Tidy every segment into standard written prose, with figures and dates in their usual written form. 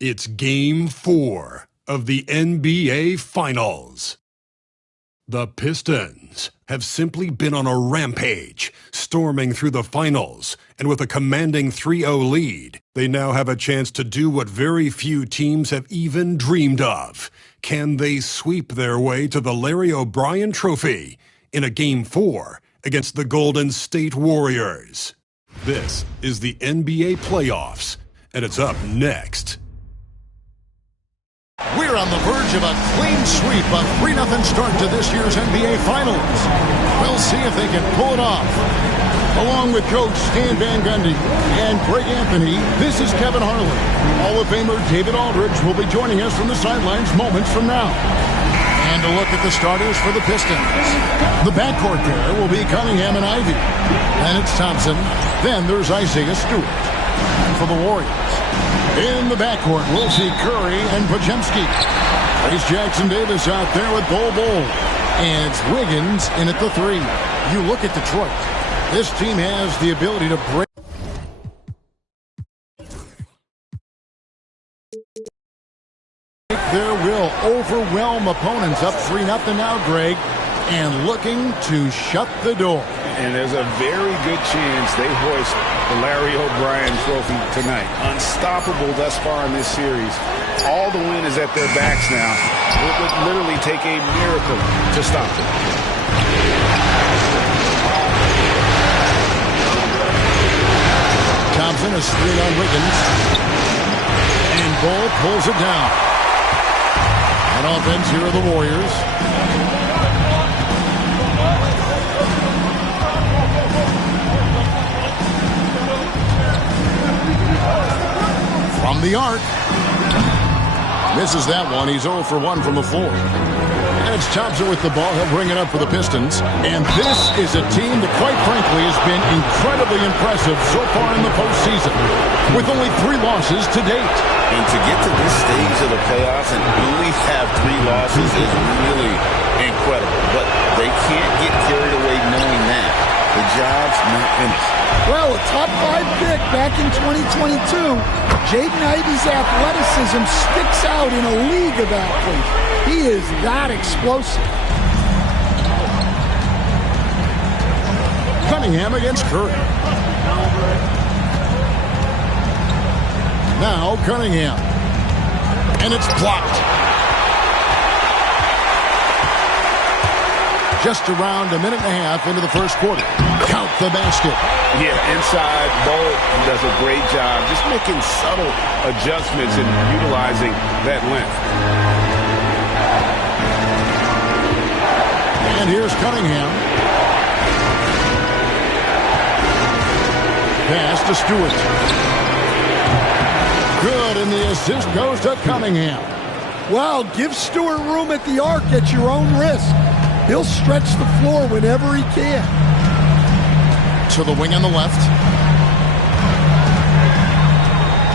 It's Game 4 of the NBA Finals. The Pistons have simply been on a rampage, storming through the finals, and with a commanding 3-0 lead, they now have a chance to do what very few teams have even dreamed of. Can they sweep their way to the Larry O'Brien Trophy in a Game 4 against the Golden State Warriors? This is the NBA playoffs, and it's up next. We're on the verge of a clean sweep, a 3-0 start to this year's NBA Finals. We'll see if they can pull it off. Along with Coach Stan Van Gundy and Greg Anthony, this is Kevin Harlan. Hall of Famer David Aldridge will be joining us from the sidelines moments from now. And a look at the starters for the Pistons. The backcourt there will be Cunningham and Ivy. Then it's Thompson. Then there's Isaiah Stewart. For the Warriors, in the backcourt, we'll see Curry and Podziemski. Trace Jackson-Davis out there with Bol Bol. And it's Wiggins in at the 3. You look at Detroit. This team has the ability to break. Their will overwhelm opponents up 3-0 now, Greg, and looking to shut the door. And there's a very good chance they hoist the Larry O'Brien Trophy tonight. Unstoppable thus far in this series. All the wind is at their backs now. It would literally take a miracle to stop them. Thompson is screen on Wiggins. And Bol pulls it down. On offense here are the Warriors. From the arc. Misses that one. He's 0 for 1 from the floor. And it's Thompson with the ball. He'll bring it up for the Pistons. And this is a team that, quite frankly, has been incredibly impressive so far in the postseason, with only 3 losses to date. And to get to this stage of the playoffs and only have 3 losses is really incredible. But they can't get carried away knowing that. The job's not finished. Well, a top 5 pick back in 2022, Jaden Ivey's athleticism sticks out in a league of athletes. He is that explosive. Cunningham against Curry. Now Cunningham. And it's blocked. Just around a minute and a half into the first quarter. Count the basket. Yeah, inside, Bol does a great job just making subtle adjustments and utilizing that length. And here's Cunningham. Pass to Stewart. Good, and the assist goes to Cunningham. Well, give Stewart room at the arc at your own risk. He'll stretch the floor whenever he can. To the wing on the left.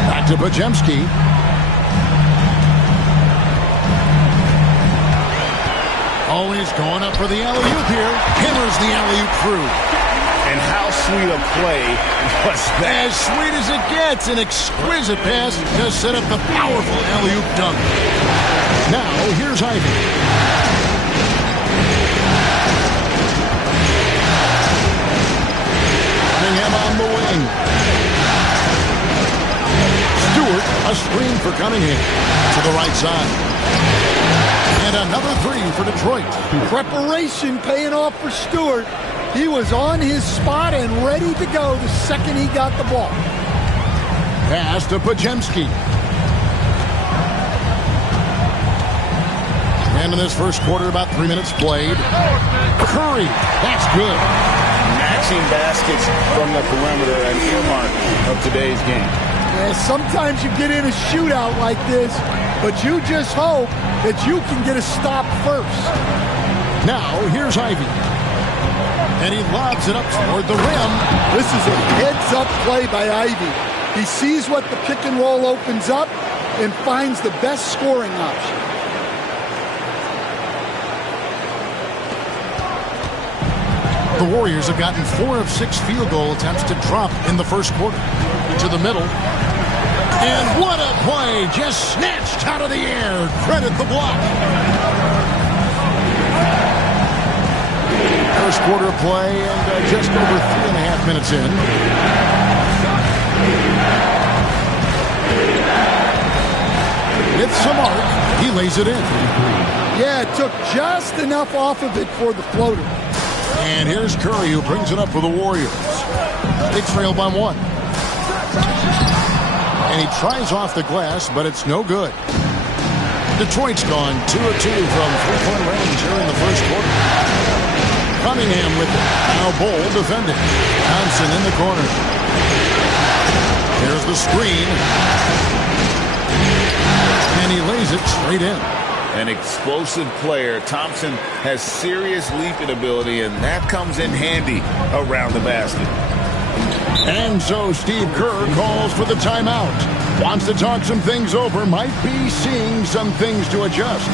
Back to Podziemski. Oh, he's going up for the alley-oop here. Hammers the alley-oop through. And how sweet a play was that? As sweet as it gets. An exquisite pass to set up the powerful alley-oop dunk. Now, here's Ivy. Cunningham on the wing. Stewart, a screen for Cunningham to the right side. And another 3 for Detroit. Preparation paying off for Stewart. He was on his spot and ready to go the second he got the ball. Pass to Podziemski. And in this first quarter, about 3 minutes played. Curry, that's good. Matching baskets from the perimeter, an earmark of today's game. Yeah, sometimes you get in a shootout like this, but you just hope that you can get a stop first. Now, here's Ivy. And he lobs it up toward the rim. This is a heads-up play by Ivy. He sees what the pick and roll opens up and finds the best scoring option. The Warriors have gotten 4 of 6 field goal attempts to drop in the first quarter. To the middle. And what a play, just snatched out of the air. Credit the block. First quarter play and just over 3.5 minutes in. With some arc, he lays it in. Yeah, it took just enough off of it for the floater. And here's Curry, who brings it up for the Warriors. They trail by 1. And he tries off the glass, but it's no good. Detroit's gone 2 of 2 from three-point range here in the first quarter. Cunningham with it. Now Bull defending. Thompson in the corner. There's the screen. And he lays it straight in. An explosive player. Thompson has serious leaping ability, and that comes in handy around the basket. And so Steve Kerr calls for the timeout. Wants to talk some things over. Might be seeing some things to adjust.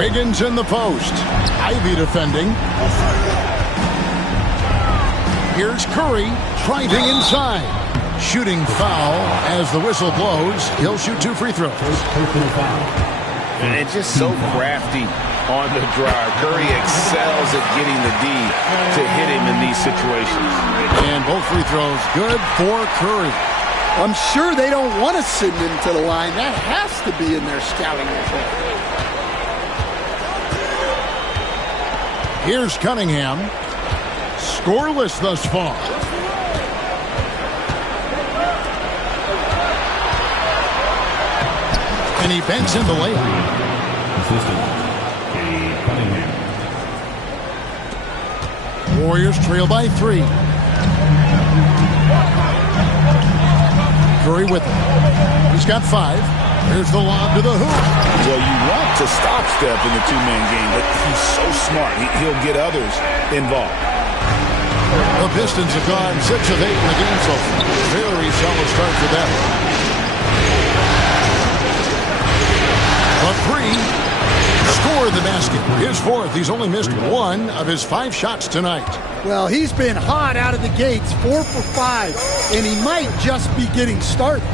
Wiggins in the post. Ivy defending. Here's Curry driving inside. Shooting foul as the whistle blows. He'll shoot 2 free throws. And just so crafty on the drive. Curry excels at getting the D to hit him in these situations. And both free throws good for Curry. I'm sure they don't want to send him to the line. That has to be in their scouting report. Here's Cunningham. Scoreless thus far. And he banks in the layup. Warriors trail by 3. Curry with it. He's got 5. Here's the lob to the hoop. Well, you want to stop Steph in the two-man game, but he's so smart. He'll get others involved. The Pistons have gone 6 of 8 in the game so far. Very solid start for them. A 3. Scored the basket. His 4th. He's only missed 1 of his 5 shots tonight. Well, he's been hot out of the gates, 4 for 5, and he might just be getting started.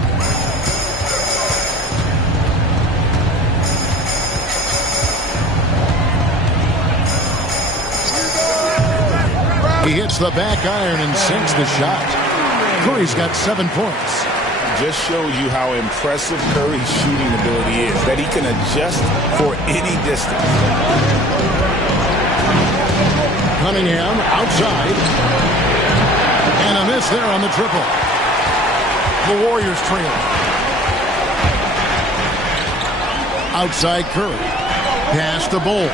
He hits the back iron and sinks the shot. Curry's got 7 points. Just shows you how impressive Curry's shooting ability is, that he can adjust for any distance. Cunningham outside. And a miss there on the triple. The Warriors trail. Outside Curry. Pass to Bull.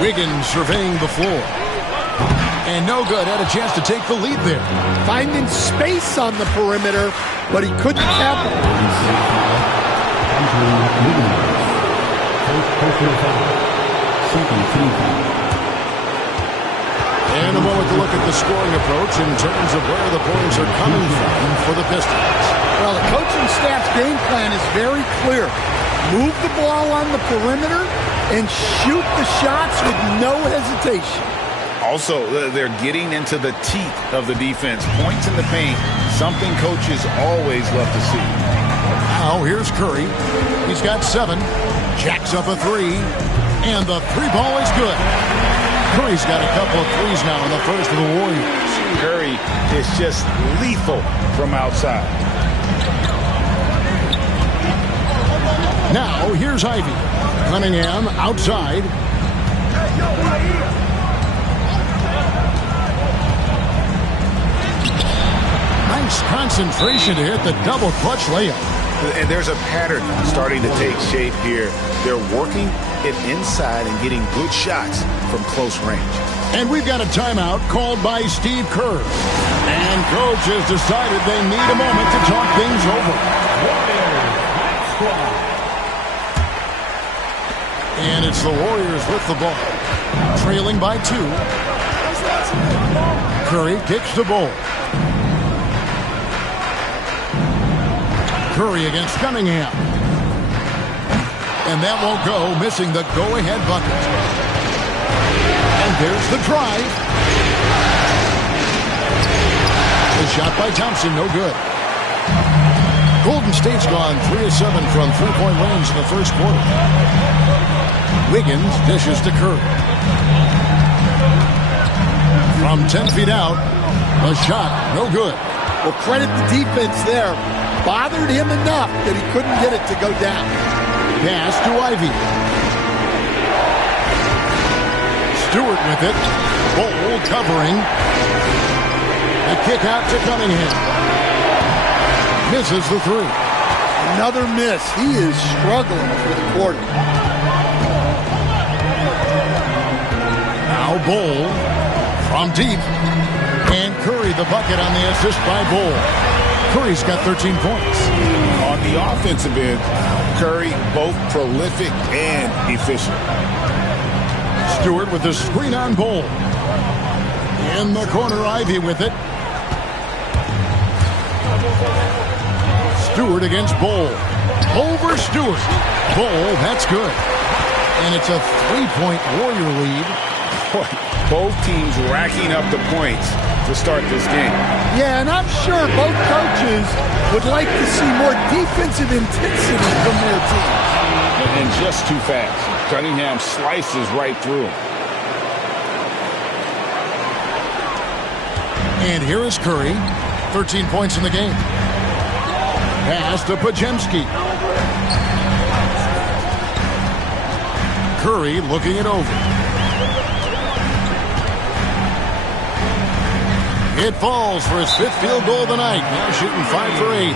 Wiggins surveying the floor. And no good. Had a chance to take the lead there. Finding space on the perimeter, but he couldn't capitalize. And a moment to look at the scoring approach in terms of where the points are coming from for the Pistons. Well, the coaching staff's game plan is very clear. Move the ball on the perimeter and shoot the shots with no hesitation. Also, they're getting into the teeth of the defense. Points in the paint, something coaches always love to see. Now here's Curry. He's got 7. Jacks up a 3. And the 3 ball is good. Curry's got a couple of threes now in the first for the Warriors. Curry is just lethal from outside. Now, here's Ivy. Cunningham outside. Nice concentration to hit the double clutch layup. And there's a pattern starting to take shape here. They're working it inside and getting good shots from close range. And we've got a timeout called by Steve Kerr. And coach has decided they need a moment to talk things over. And it's the Warriors with the ball. Trailing by 2. Curry kicks the ball. Curry against Cunningham. And that won't go, missing the go-ahead bucket. And there's the drive. The shot by Thompson, no good. Golden State's gone 3 of 7 from three-point range in the first quarter. Wiggins dishes to Curry. From 10 feet out, the shot, no good. Well, credit the defense there. Bothered him enough that he couldn't get it to go down. Pass to Ivy. Stewart with it. Ball covering. The kick out to Cunningham. Misses the 3. Another miss. He is struggling for the quarter. Now Ball from deep. And Curry the bucket on the assist by Ball. Curry's got 13 points. On the offensive end, Curry both prolific and efficient. Stewart with the screen on Ball. In the corner, Ivy with it. Stewart against Ball. Over Stewart. Ball, that's good. And it's a 3-point Warrior lead. Both teams racking up the points to start this game. Yeah, and I'm sure both coaches would like to see more defensive intensity from their teams. And just too fast. Cunningham slices right through him. And here is Curry. 13 points in the game. Pass to Podziemski. Curry looking it over. It falls for his 5th field goal of the night. Now shooting 5 for 8.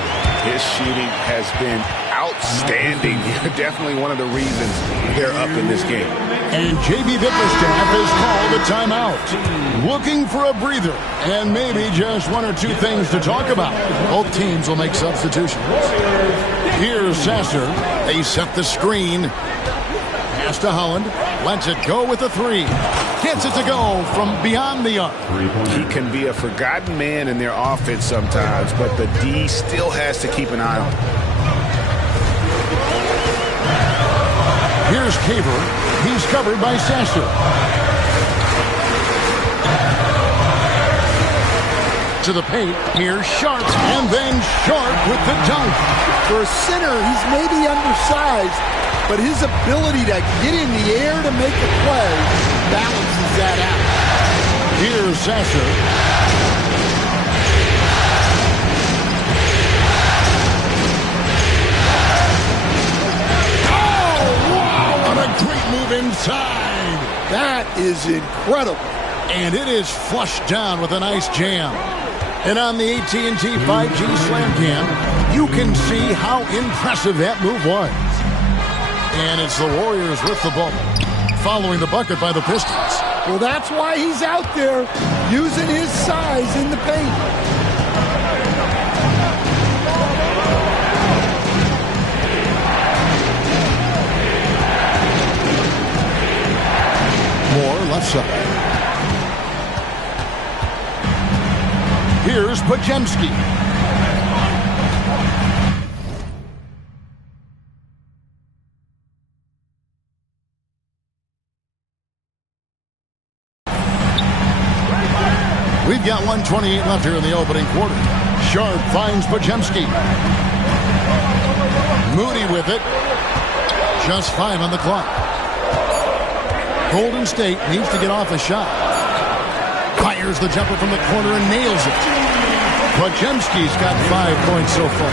His shooting has been outstanding. Definitely one of the reasons they're up in this game. And J.B. Bickerstaff has called a timeout. Looking for a breather and maybe just 1 or 2 things to talk about. Both teams will make substitutions. Here's Sasser. They set the screen. Pass to Holland. Lets it go with a 3. Gets it to go from beyond the arc. He can be a forgotten man in their offense sometimes, but the D still has to keep an eye on him. Here's Caver. He's covered by Sasser. To the paint. Here's Sharp. And then Sharp with the dunk. For a center, he's maybe undersized, but his ability to get in the air to make a play balances that out. Here's Sasser. Oh, wow! What a great move inside. That is incredible. And it is flushed down with a nice jam. And on the AT&T 5G Slam Cam, you can see how impressive that move was. And it's the Warriors with the ball, following the bucket by the Pistons. Well, that's why he's out there using his size in the paint. Moore left side. Here's Podziemski. We've got 1:28 left here in the opening quarter. Sharp finds Podziemski. Moody with it. Just 5 on the clock. Golden State needs to get off a shot. Fires the jumper from the corner and nails it. Podziemski's got 5 points so far.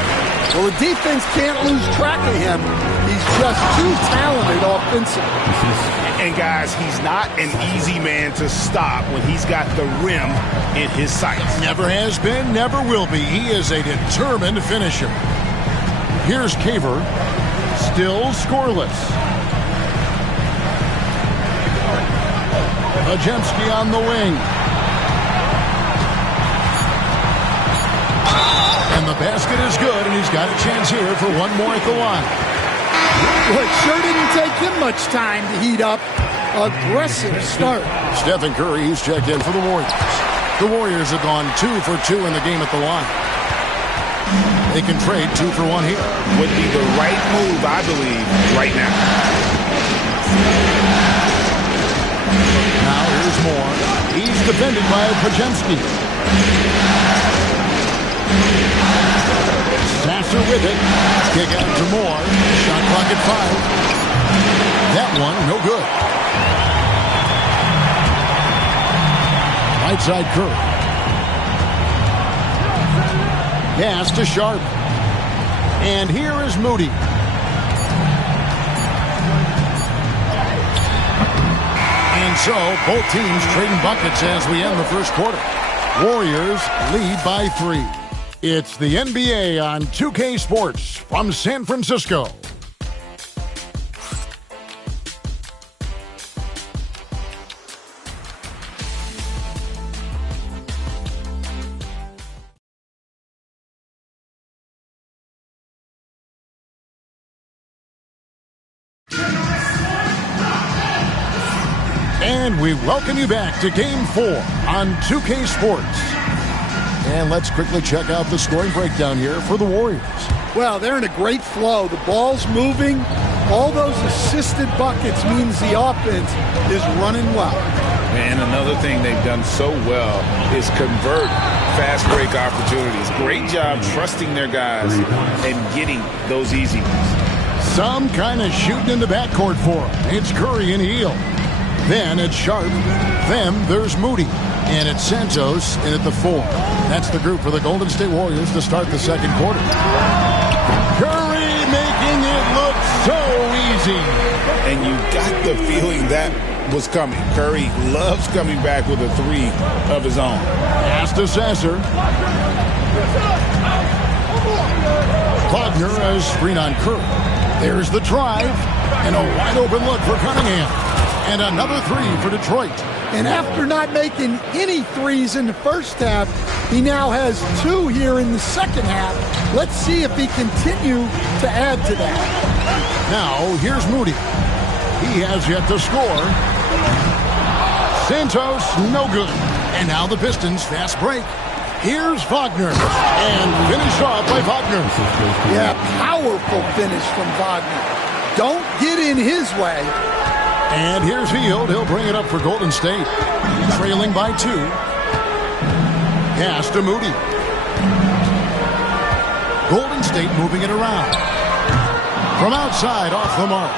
Well, the defense can't lose track of him. He's just too talented offensively. And guys, he's not an easy man to stop when he's got the rim in his sights. Never has been, never will be. He is a determined finisher. Here's Caver. Still scoreless. Podziemski on the wing. And the basket is good, and he's got a chance here for one more at the line. Well, it sure didn't take him much time to heat up. Aggressive start. Stephen Curry, he's checked in for the Warriors. The Warriors have gone 2 for 2 in the game at the line. They can trade 2 for 1 here. Would be the right move, I believe, right now. Now here's Moore. He's defended by Podziemski. Sasser with it. Kick out to Moore. Shot clock at 5. That one, no good. Right side Curry. Pass to Sharp. And here is Moody. And so, both teams trading buckets as we end the first quarter. Warriors lead by 3. It's the NBA on 2K Sports from San Francisco. And we welcome you back to Game 4 on 2K Sports. And let's quickly check out the scoring breakdown here for the Warriors. Well, they're in a great flow. The ball's moving. All those assisted buckets means the offense is running well. And another thing they've done so well is convert fast break opportunities. Great job trusting their guys and getting those easy ones. Some kind of shooting in the backcourt for him. It's Curry and Hield. Then it's Sharp. Then there's Moody. And it's Santos in at the 4. That's the group for the Golden State Warriors to start the second quarter. Curry making it look so easy. And you got the feeling that was coming. Curry loves coming back with a 3 of his own. Pass to Sasser. Wagner has screen on Curry. There's the drive. And a wide open look for Cunningham. And another 3 for Detroit. And after not making any threes in the first half, he now has 2 here in the second half. Let's see if he continue to add to that. Now, here's Moody. He has yet to score. Santos, no good. And now the Pistons fast break. Here's Wagner. And finished off by Wagner. Yeah, powerful finish from Wagner. Don't get in his way. And here's Hield. He'll bring it up for Golden State. Trailing by 2. Pass to Moody. Golden State moving it around. From outside, off the mark.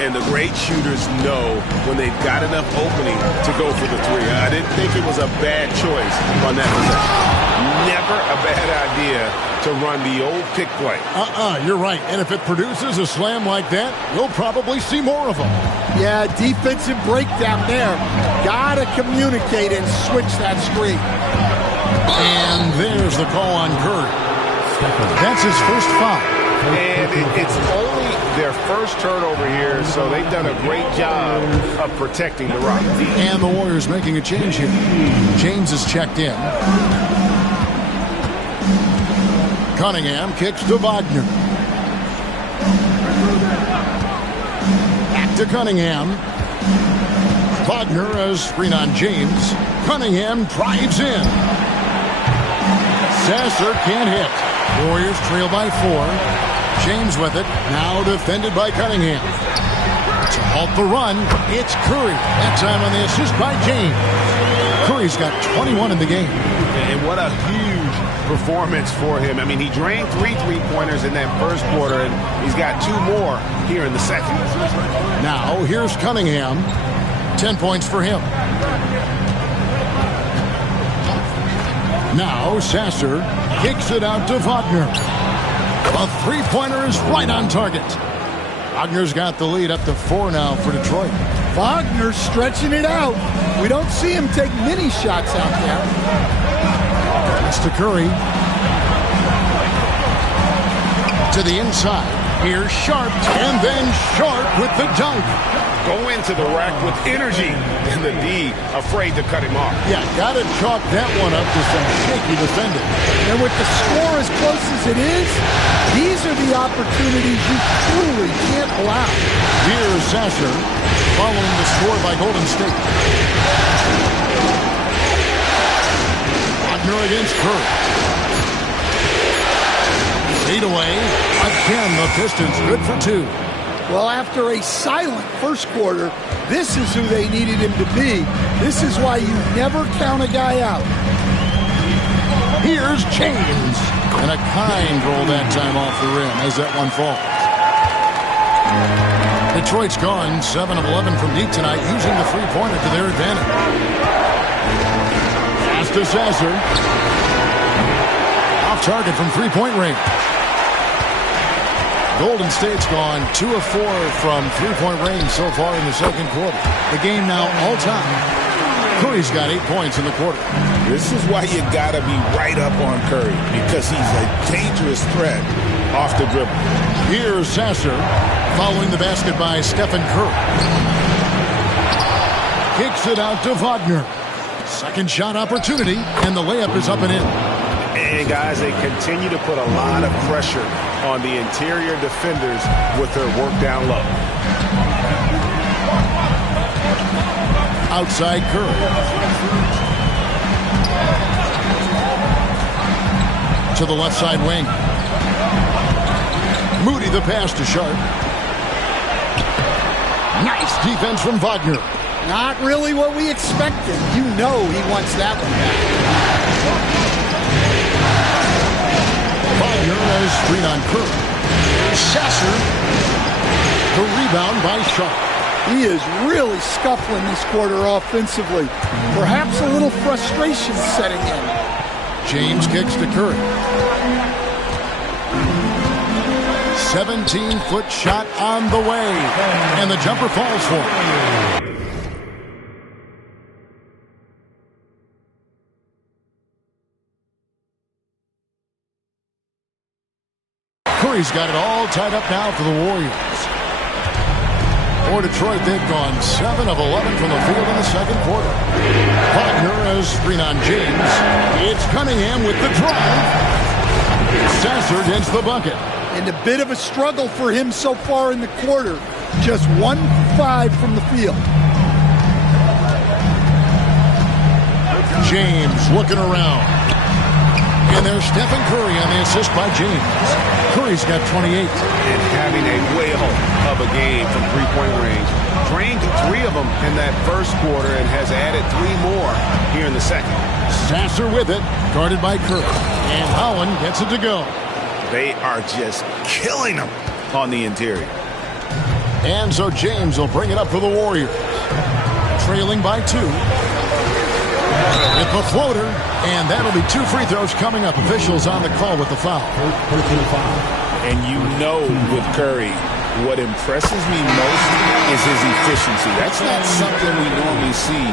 And the great shooters know when they've got enough opening to go for the 3. I didn't think it was a bad choice on that possession. Never a bad idea to run the old pick play. You're right. And if it produces a slam like that, we'll probably see more of them. Yeah, defensive breakdown there. Gotta communicate and switch that screen. And there's the call on Curry. That's his first foul. And it's only their first turnover here, so they've done a great job of protecting the rock. And the Warriors making a change here. James is checked in. Cunningham kicks to Wagner. Back to Cunningham. Wagner has screen on James. Cunningham drives in. Sasser can't hit. Warriors trail by 4. James with it. Now defended by Cunningham. To halt the run, it's Curry. That time on the assist by James. Curry's got 21 in the game. And what a huge performance for him. I mean, he drained 3 3-pointers in that first quarter, and he's got 2 more here in the second. Now, here's Cunningham. 10 points for him. Now Sasser kicks it out to Wagner. A three-pointer is right on target. Wagner's got the lead up to 4 now for Detroit. Wagner's stretching it out. We don't see him take many shots out there. It's to Curry. To the inside. Here's Sharp. And then Sharp with the dunk. Go into the rack with energy. And the D afraid to cut him off. Yeah, got to chalk that one up to some shaky defending. And with the score as close as it is, these are the opportunities you truly can't allow. Here's Sasser following the score by Golden State. Wagner against Curry. Lead away. Again, the Pistons good for 2. Well, after a silent first quarter, this is who they needed him to be. This is why you never count a guy out. Here's James. And a kind roll that time off the rim as that one falls. Detroit's gone 7 of 11 from deep tonight, using the three-pointer to their advantage. Pass to Sasser. Off target from three-point range. Golden State's gone 2 of 4 from three-point range so far in the second quarter. The game now all-time. Curry's got 8 points in the quarter. This is why you got to be right up on Curry, because he's a dangerous threat off the dribble. Here's Sasser following the basket by Stephen Curry. Kicks it out to Wagner. Second shot opportunity, and the layup is up and in. And guys, they continue to put a lot of pressure on the interior defenders with their work down low. Outside Curry. To the left side wing. Moody the pass to Sharp. Nice defense from Wagner. Not really what we expected. You know he wants that one back. Wagner has screen on Curry. Sasser. The rebound by Sharp. He is really scuffling this quarter offensively. Perhaps a little frustration setting in. James kicks to Curry. 17-foot shot on the way. And the jumper falls for him. Curry's got it all tied up now for the Warriors. For Detroit, they've gone 7 of 11 from the field in the second quarter. Wagner has screen on James. It's Cunningham with the drive. Sasser gets the bucket. And a bit of a struggle for him so far in the quarter. Just 1-5 from the field. James looking around. And there's Stephen Curry on the assist by James. Curry's got 28. And having a whale of a game from three-point range. Drained 3 of them in that first quarter and has added 3 more here in the second. Sasser with it, guarded by Curry. And Howland gets it to go. They are just killing them on the interior. And so James will bring it up for the Warriors. Trailing by 2. With the floater, and that'll be 2 free throws coming up. Officials on the call with the foul. And you know with Curry, what impresses me most is his efficiency. That's not something we normally see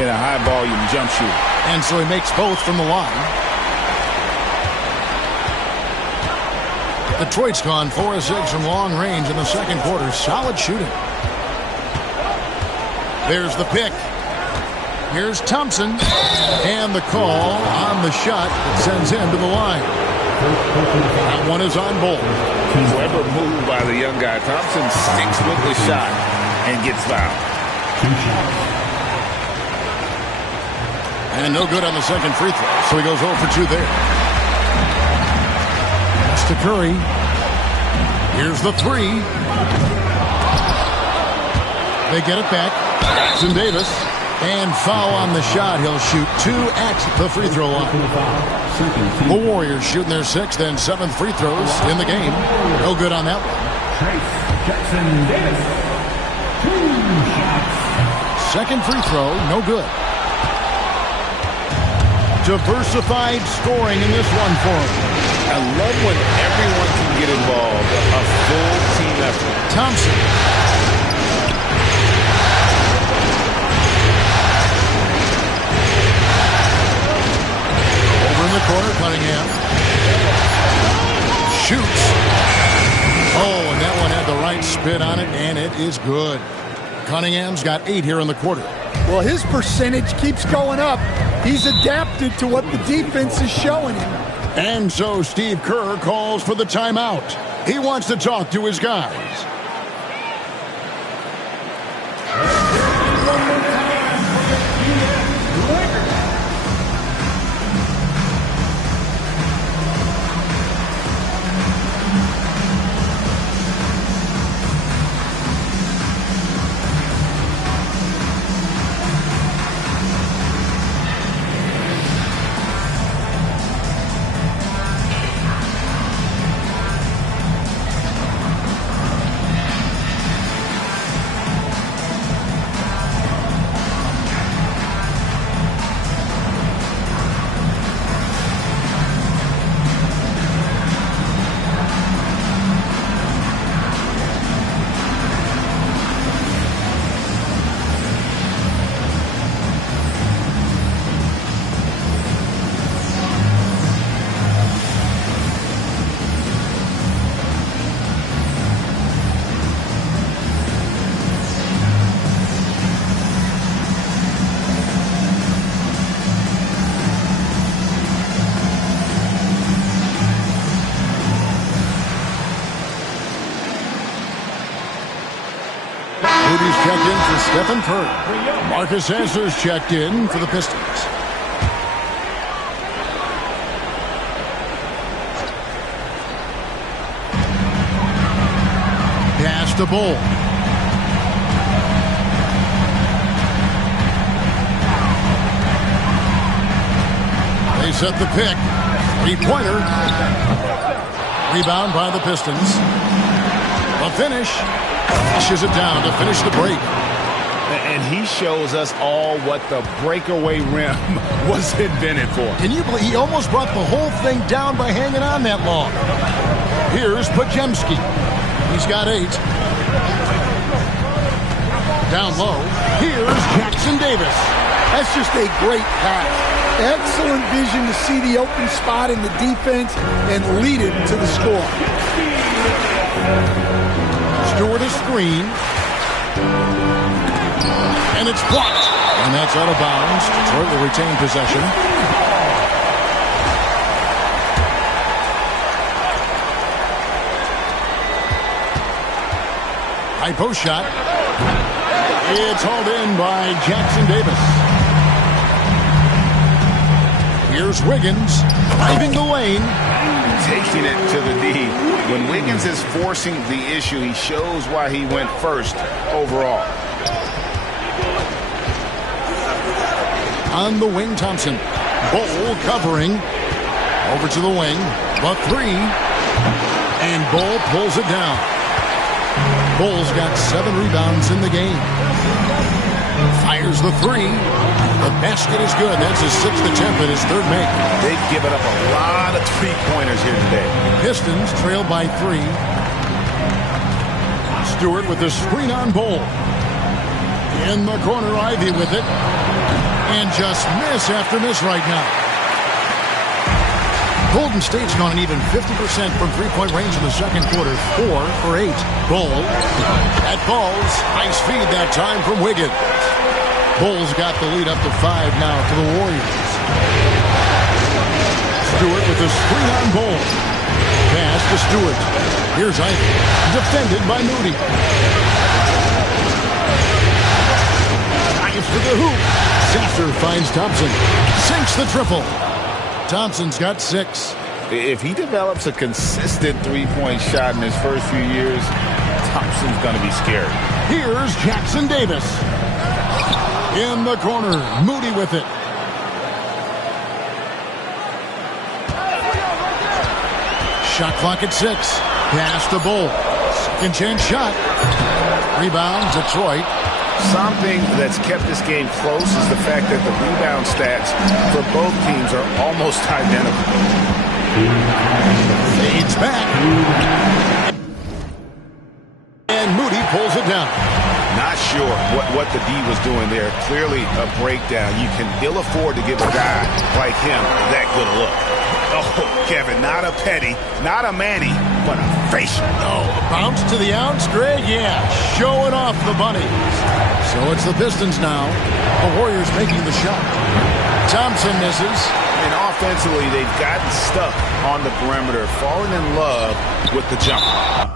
in a high-volume jump shooter. And so he makes both from the line. Detroit's gone 4 of 6 from long range in the second quarter. Solid shooting. There's the pick. Here's Thompson. And the call on the shot that sends him to the line. That one is on Bolt. Clever move by the young guy. Thompson sticks with the shot and gets fouled. And no good on the second free throw. So he goes 0 for 2 there. That's to Curry. Here's the 3. They get it back. Jackson Davis. And foul on the shot. He'll shoot 2 at the free throw line. The Warriors shooting their 6th and 7th free throws in the game. No good on that one. second free throw, no good. Diversified scoring in this one for him. I love when everyone can get involved. A full team effort. Thompson. Over in the corner, Cunningham. Shoots. Oh, and that one had the right spin on it, and it is good. Cunningham's got 8 here in the quarter. Well, his percentage keeps going up. He's adapted to what the defense is showing him. And so Steve Kerr calls for the timeout. He wants to talk to his guys. Moody's checked in for Stephen Curry. Marcus Sasser's checked in for the Pistons. Pass to Bull. They set the pick. Three-pointer. Rebound by the Pistons. A finish. Pushes it down to finish the break. And he shows us all what the breakaway rim was invented for. Can you believe he almost brought the whole thing down by hanging on that long? Here's Pajemski. He's got 8. Down low. Here's Jackson Davis. That's just a great pass. Excellent vision to see the open spot in the defense and lead it to the score. Stewart a screen. And it's blocked. And that's out of bounds. Detroit will retain possession. High post shot. It's hauled in by Jackson Davis. Here's Wiggins driving the lane. Taking it to the D. When Wiggins is forcing the issue, he shows why he went first overall. On the wing, Thompson. Bull covering. Over to the wing. The 3. And Bull pulls it down. Bull's got 7 rebounds in the game. Fires the 3. The basket is good. That's his 6th attempt at his 3rd make. They've given up a lot of three-pointers here today. Pistons trail by 3. Stewart with the screen on Bull. In the corner, Ivy with it. And just miss after miss right now. Golden State's gone an even 50% from three-point range in the second quarter. 4 for 8. Bull. That falls. Nice feed that time from Wiggins. Bull's got the lead up to 5 now for the Warriors. Stewart with the screen on Bull. Pass to Stewart. Here's Ivy. Defended by Moody. Drives to the hoop. Sasser finds Thompson. Sinks the triple. Thompson's got 6. If he develops a consistent three-point shot in his first few years, Thompson's going to be scared. Here's Jackson Davis. In the corner, Moody with it. Shot clock at 6. Pass to Bull. Second chance shot. Rebound, Detroit. Something that's kept this game close is the fact that the rebound stats for both teams are almost identical. Fades back. And Moody pulls it down. Not sure what the D was doing there. Clearly a breakdown. You can ill afford to give a guy like him that good a look. Oh, Kevin, not a petty, not a Manny, but a facial. Oh, a bounce to the ounce, Greg? Yeah, showing off the bunnies. So it's the Pistons now. The Warriors making the shot. Thompson misses. And offensively, they've gotten stuck on the perimeter, falling in love with the jumper.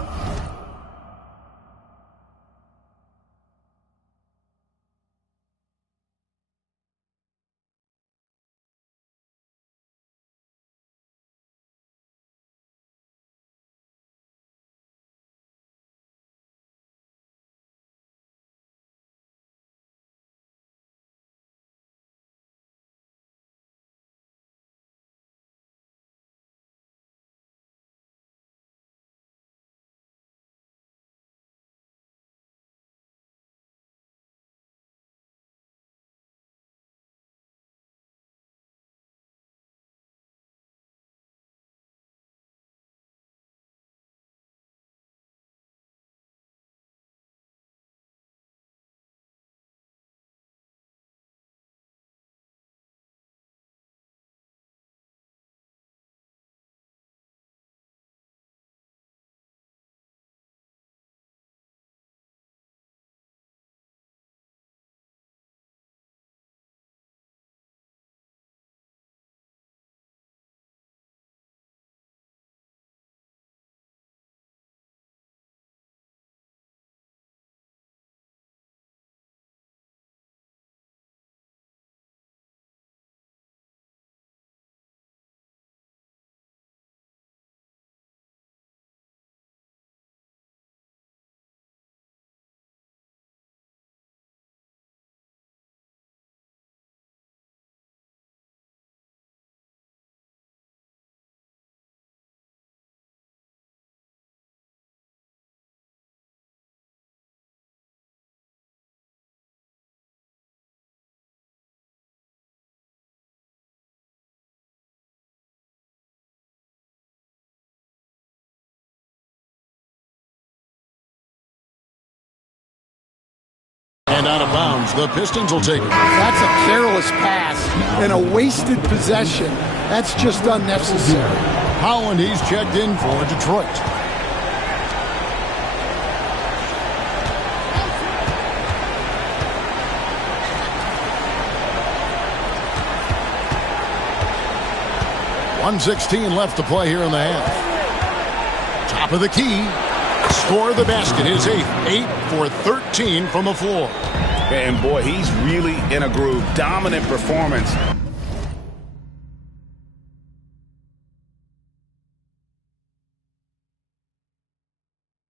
And out of bounds, the Pistons will take it. That's a careless pass and a wasted possession. That's just unnecessary. Holland, he's checked in for Detroit. .116 left to play here in the half. Top of the key. Score the basket, his 8th. 8 for 13 from the floor. And boy, he's really in a groove. Dominant performance.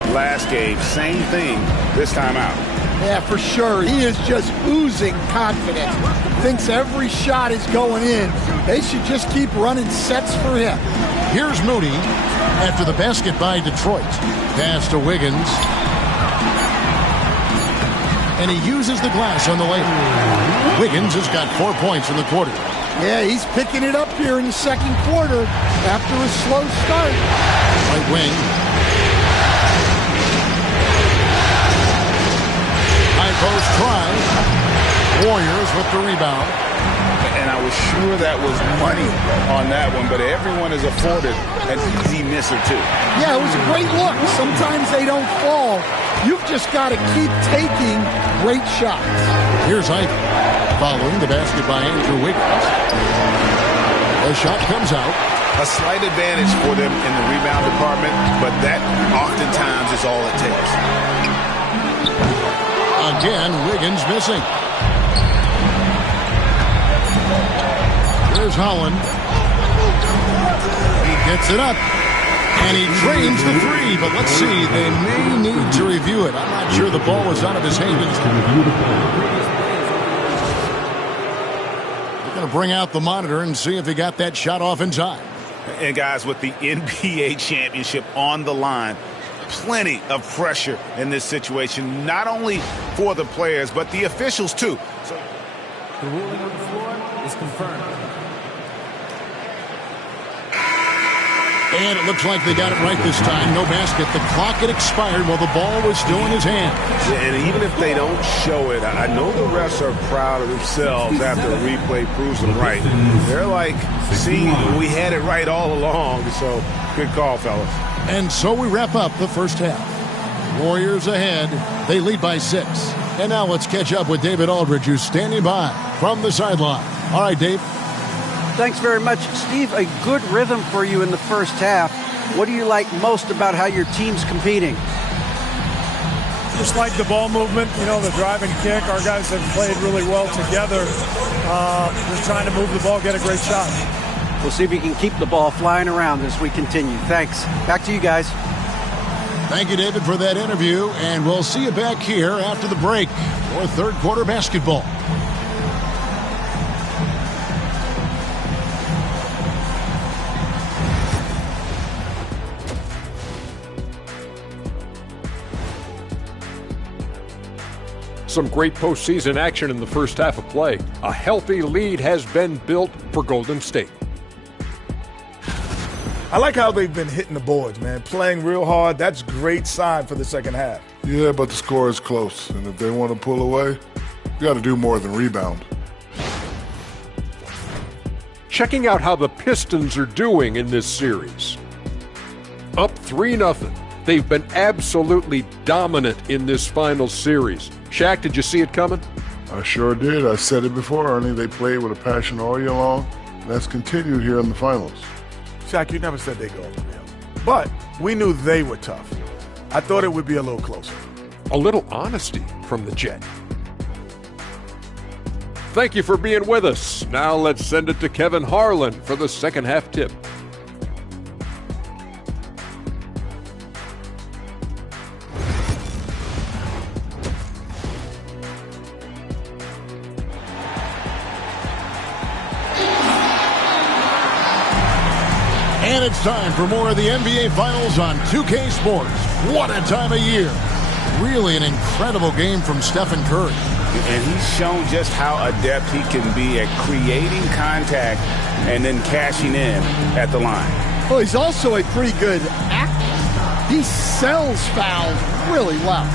Last game, same thing this time out. Yeah, for sure. He is just oozing confidence. Thinks every shot is going in. They should just keep running sets for him. Here's Moody after the basket by Detroit. Pass to Wiggins. And he uses the glass on the layup. Wiggins has got 4 points in the quarter. Yeah, he's picking it up here in the second quarter after a slow start. Right wing. High post try. Warriors with the rebound. And I was sure that was money on that one, but everyone is afforded an easy misser too. Yeah, it was a great look. Sometimes they don't fall. You've just got to keep taking great shots. Here's Ivy following the basket by Andrew Wiggins. The shot comes out. A slight advantage for them in the rebound department, but that oftentimes is all it takes. Again, Wiggins missing. Here's Holland. He gets it up. And he drains the three. But let's see. They may need to review it. I'm not sure the ball was out of his hands. They're going to bring out the monitor and see if he got that shot off in time. And guys, with the NBA championship on the line, plenty of pressure in this situation, not only for the players, but the officials too. So the ruling on the floor is confirmed. And it looks like they got it right this time. No basket. The clock had expired while the ball was still in his hand. Yeah, and even if they don't show it, I know the refs are proud of themselves after a replay proves them right. They're like, see, we had it right all along. So good call, fellas. And so we wrap up the first half. Warriors ahead. They lead by 6. And now let's catch up with David Aldridge, who's standing by from the sideline. All right, Dave. Thanks very much. Steve, a good rhythm for you in the first half. What do you like most about how your team's competing? Just like the ball movement, the drive and kick. Our guys have played really well together. Just trying to move the ball, get a great shot. We'll see if we can keep the ball flying around as we continue. Thanks. Back to you guys. Thank you, David, for that interview. And we'll see you back here after the break for third quarter basketball. Some great postseason action in the first half of play. A healthy lead has been built for Golden State. I like how they've been hitting the boards, man. Playing real hard. That's a great sign for the second half. Yeah, but the score is close. And if they want to pull away, you got to do more than rebound. Checking out how the Pistons are doing in this series. Up 3-0. They've been absolutely dominant in this final series. Shaq, did you see it coming? I sure did. I said it before, Ernie. They played with a passion all year long. That's continued here in the finals. Shaq, you never said they go 3-0. But we knew they were tough. I thought it would be a little closer. A little honesty from the Jet. Thank you for being with us. Now let's send it to Kevin Harlan for the second half tip. And it's time for more of the NBA Finals on 2K Sports. What a time of year. Really an incredible game from Stephen Curry. And he's shown just how adept he can be at creating contact and then cashing in at the line. Well, he's also a pretty good actor. He sells fouls really well.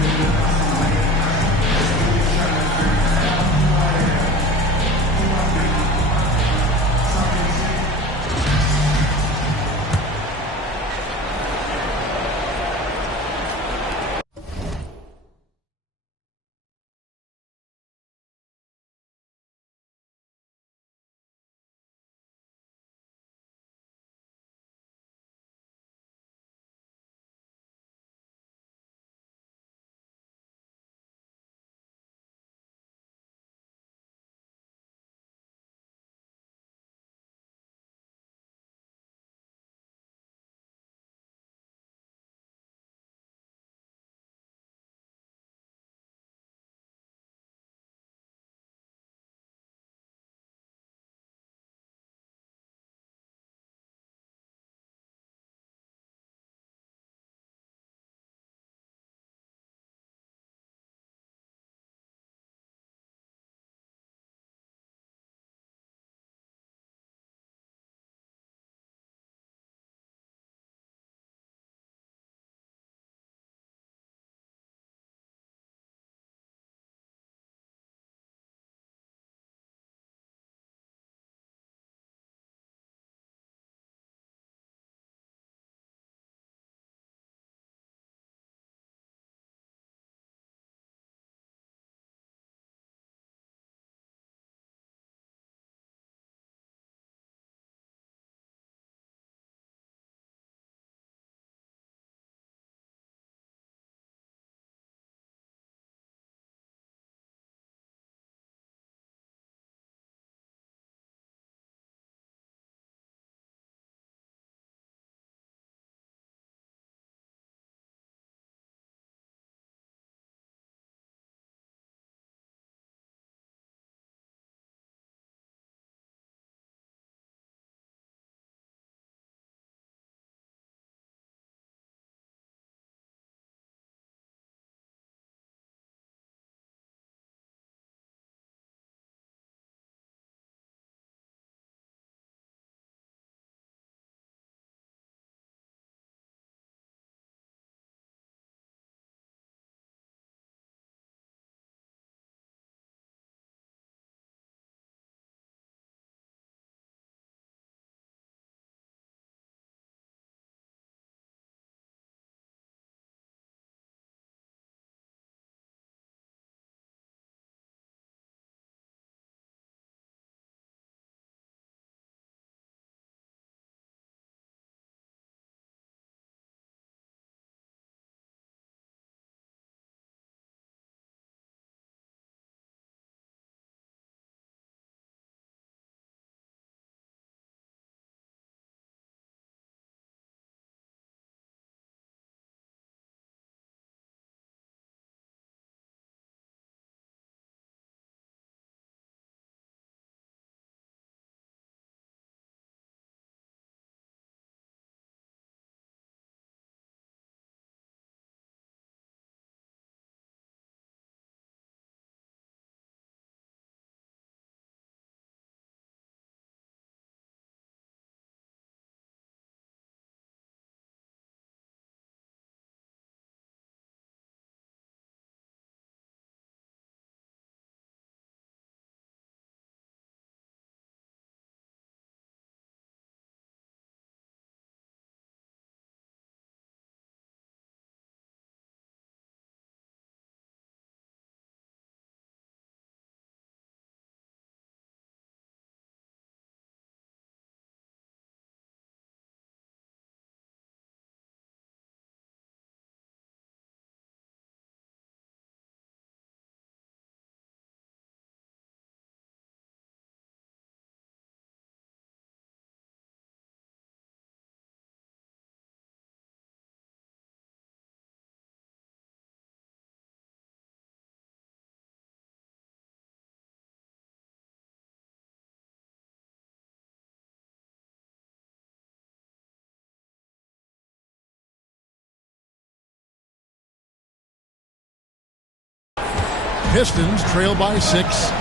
Pistons trail by 6.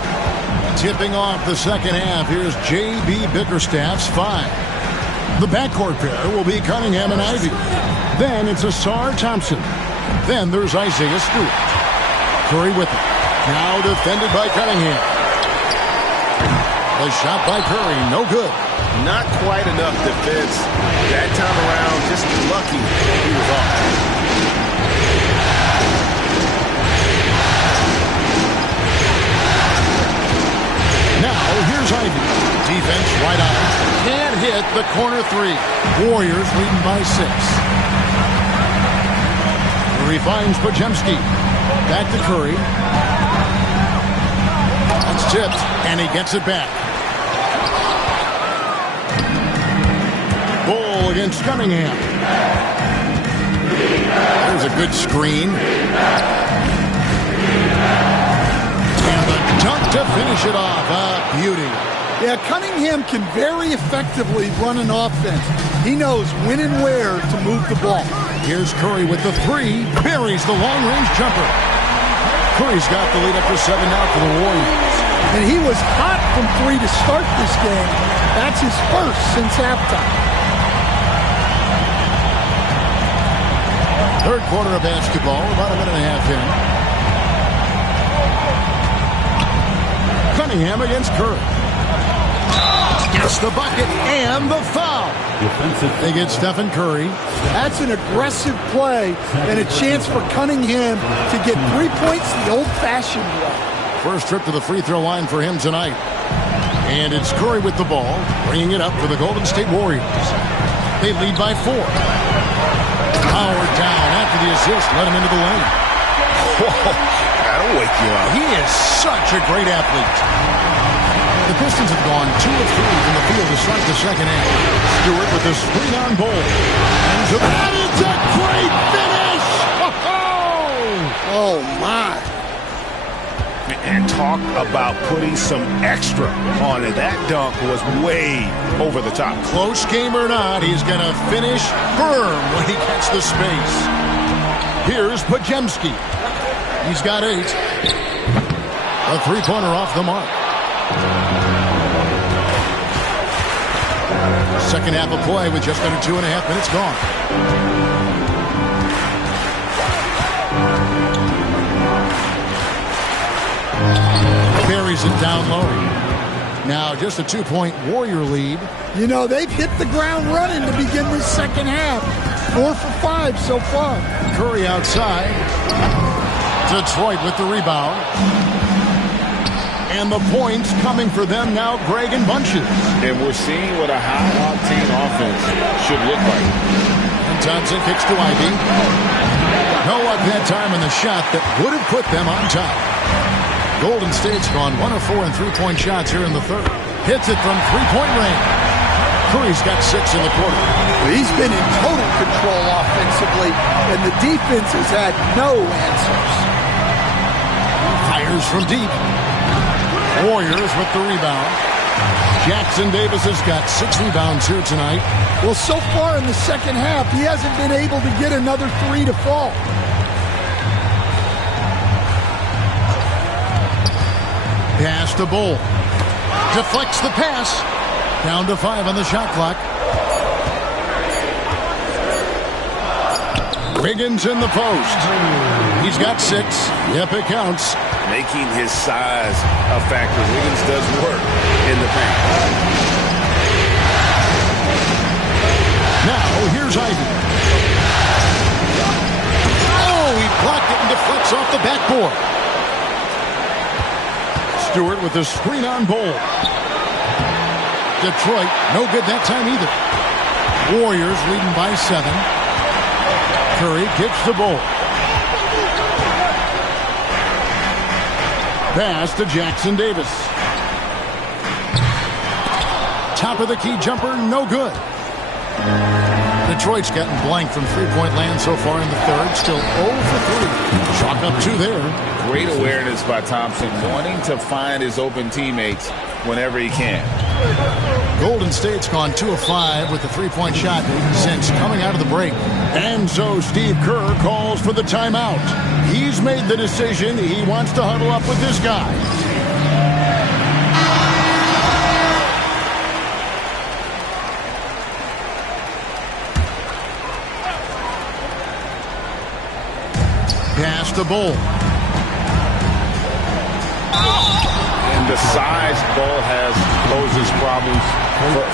Tipping off the second half, here's J.B. Bickerstaff's 5. The backcourt pair will be Cunningham and Ivy. Then it's Asar Thompson. Then there's Isaiah Stewart. Curry with it. Now defended by Cunningham. The shot by Curry, no good. Not quite enough defense. That time around, just lucky he was off. Now, here's Ivy. Defense right on him. Can't hit the corner 3. Warriors leading by 6. Curry finds Podziemski. Back to Curry. It's tipped, and he gets it back. Goal against Cunningham. There's a good screen. And the dunk to finish it off. A beauty. Yeah, Cunningham can very effectively run an offense. He knows when and where to move the ball. Here's Curry with the 3. Buries the long-range jumper. Curry's got the lead up to 7 now for the Warriors. And he was hot from 3 to start this game. That's his first since halftime. Third quarter of basketball, about a minute and a half in. Cunningham against Curry. Gets the bucket and the foul. They get Stephen Curry. That's an aggressive play and a chance for Cunningham to get 3 points the old-fashioned way. First trip to the free throw line for him tonight. And it's Curry with the ball, bringing it up for the Golden State Warriors. They lead by 4. Howard down after the assist, let him into the lane. Whoa, that'll wake you up. He is such a great athlete. The Pistons have gone 2 of 3 from the field to start the second half. Stewart with the screen on goal. And that is a great finish! Oh, my. And talk about putting some extra on it. That dunk was way over the top. Close game or not, he's going to finish firm when he gets the space. Here's Podziemski. He's got 8. A three-pointer off the mark. Second half of play with just under 2.5 minutes gone. Buries it down low. Now just a 2-point Warrior lead. You know, they've hit the ground running to begin this second half. 4 for 5 so far. Curry outside. Detroit with the rebound. And the points coming for them now, Greg in bunches. And we're seeing what a high-octane offense should look like. And Thompson kicks to Ivy. No luck that time in the shot that would have put them on top. Golden State's gone 1 of 4 in three-point shots here in the third. Hits it from three-point range. Curry's got 6 in the quarter. He's been in total control offensively, and the defense has had no answers. Fires from deep. Warriors with the rebound. Jackson Davis has got 6 rebounds here tonight. Well, so far in the second half, he hasn't been able to get another 3 to fall. Pass to Bull. Deflects the pass. Down to 5 on the shot clock. Wiggins in the post. He's got 6. Yep, it counts. Making his size a factor. Wiggins does work in the paint. Now, here's Ivy. Oh, he blocked it and deflects off the backboard. Stewart with the screen on Bull. Detroit, no good that time either. Warriors leading by 7. Curry kicks the Bull. Pass to Jackson Davis. Top of the key jumper, no good. Detroit's gotten blank from three-point land so far in the third. Still 0 for 3. Chalk up 2 there. Great awareness by Thompson, wanting to find his open teammates whenever he can. Golden State's gone 2 of 5 with the three-point shot since coming out of the break. And so Steve Kerr calls for the timeout. He's made the decision. He wants to huddle up with this guy. Pass to Bull. And the size Bull has poses problems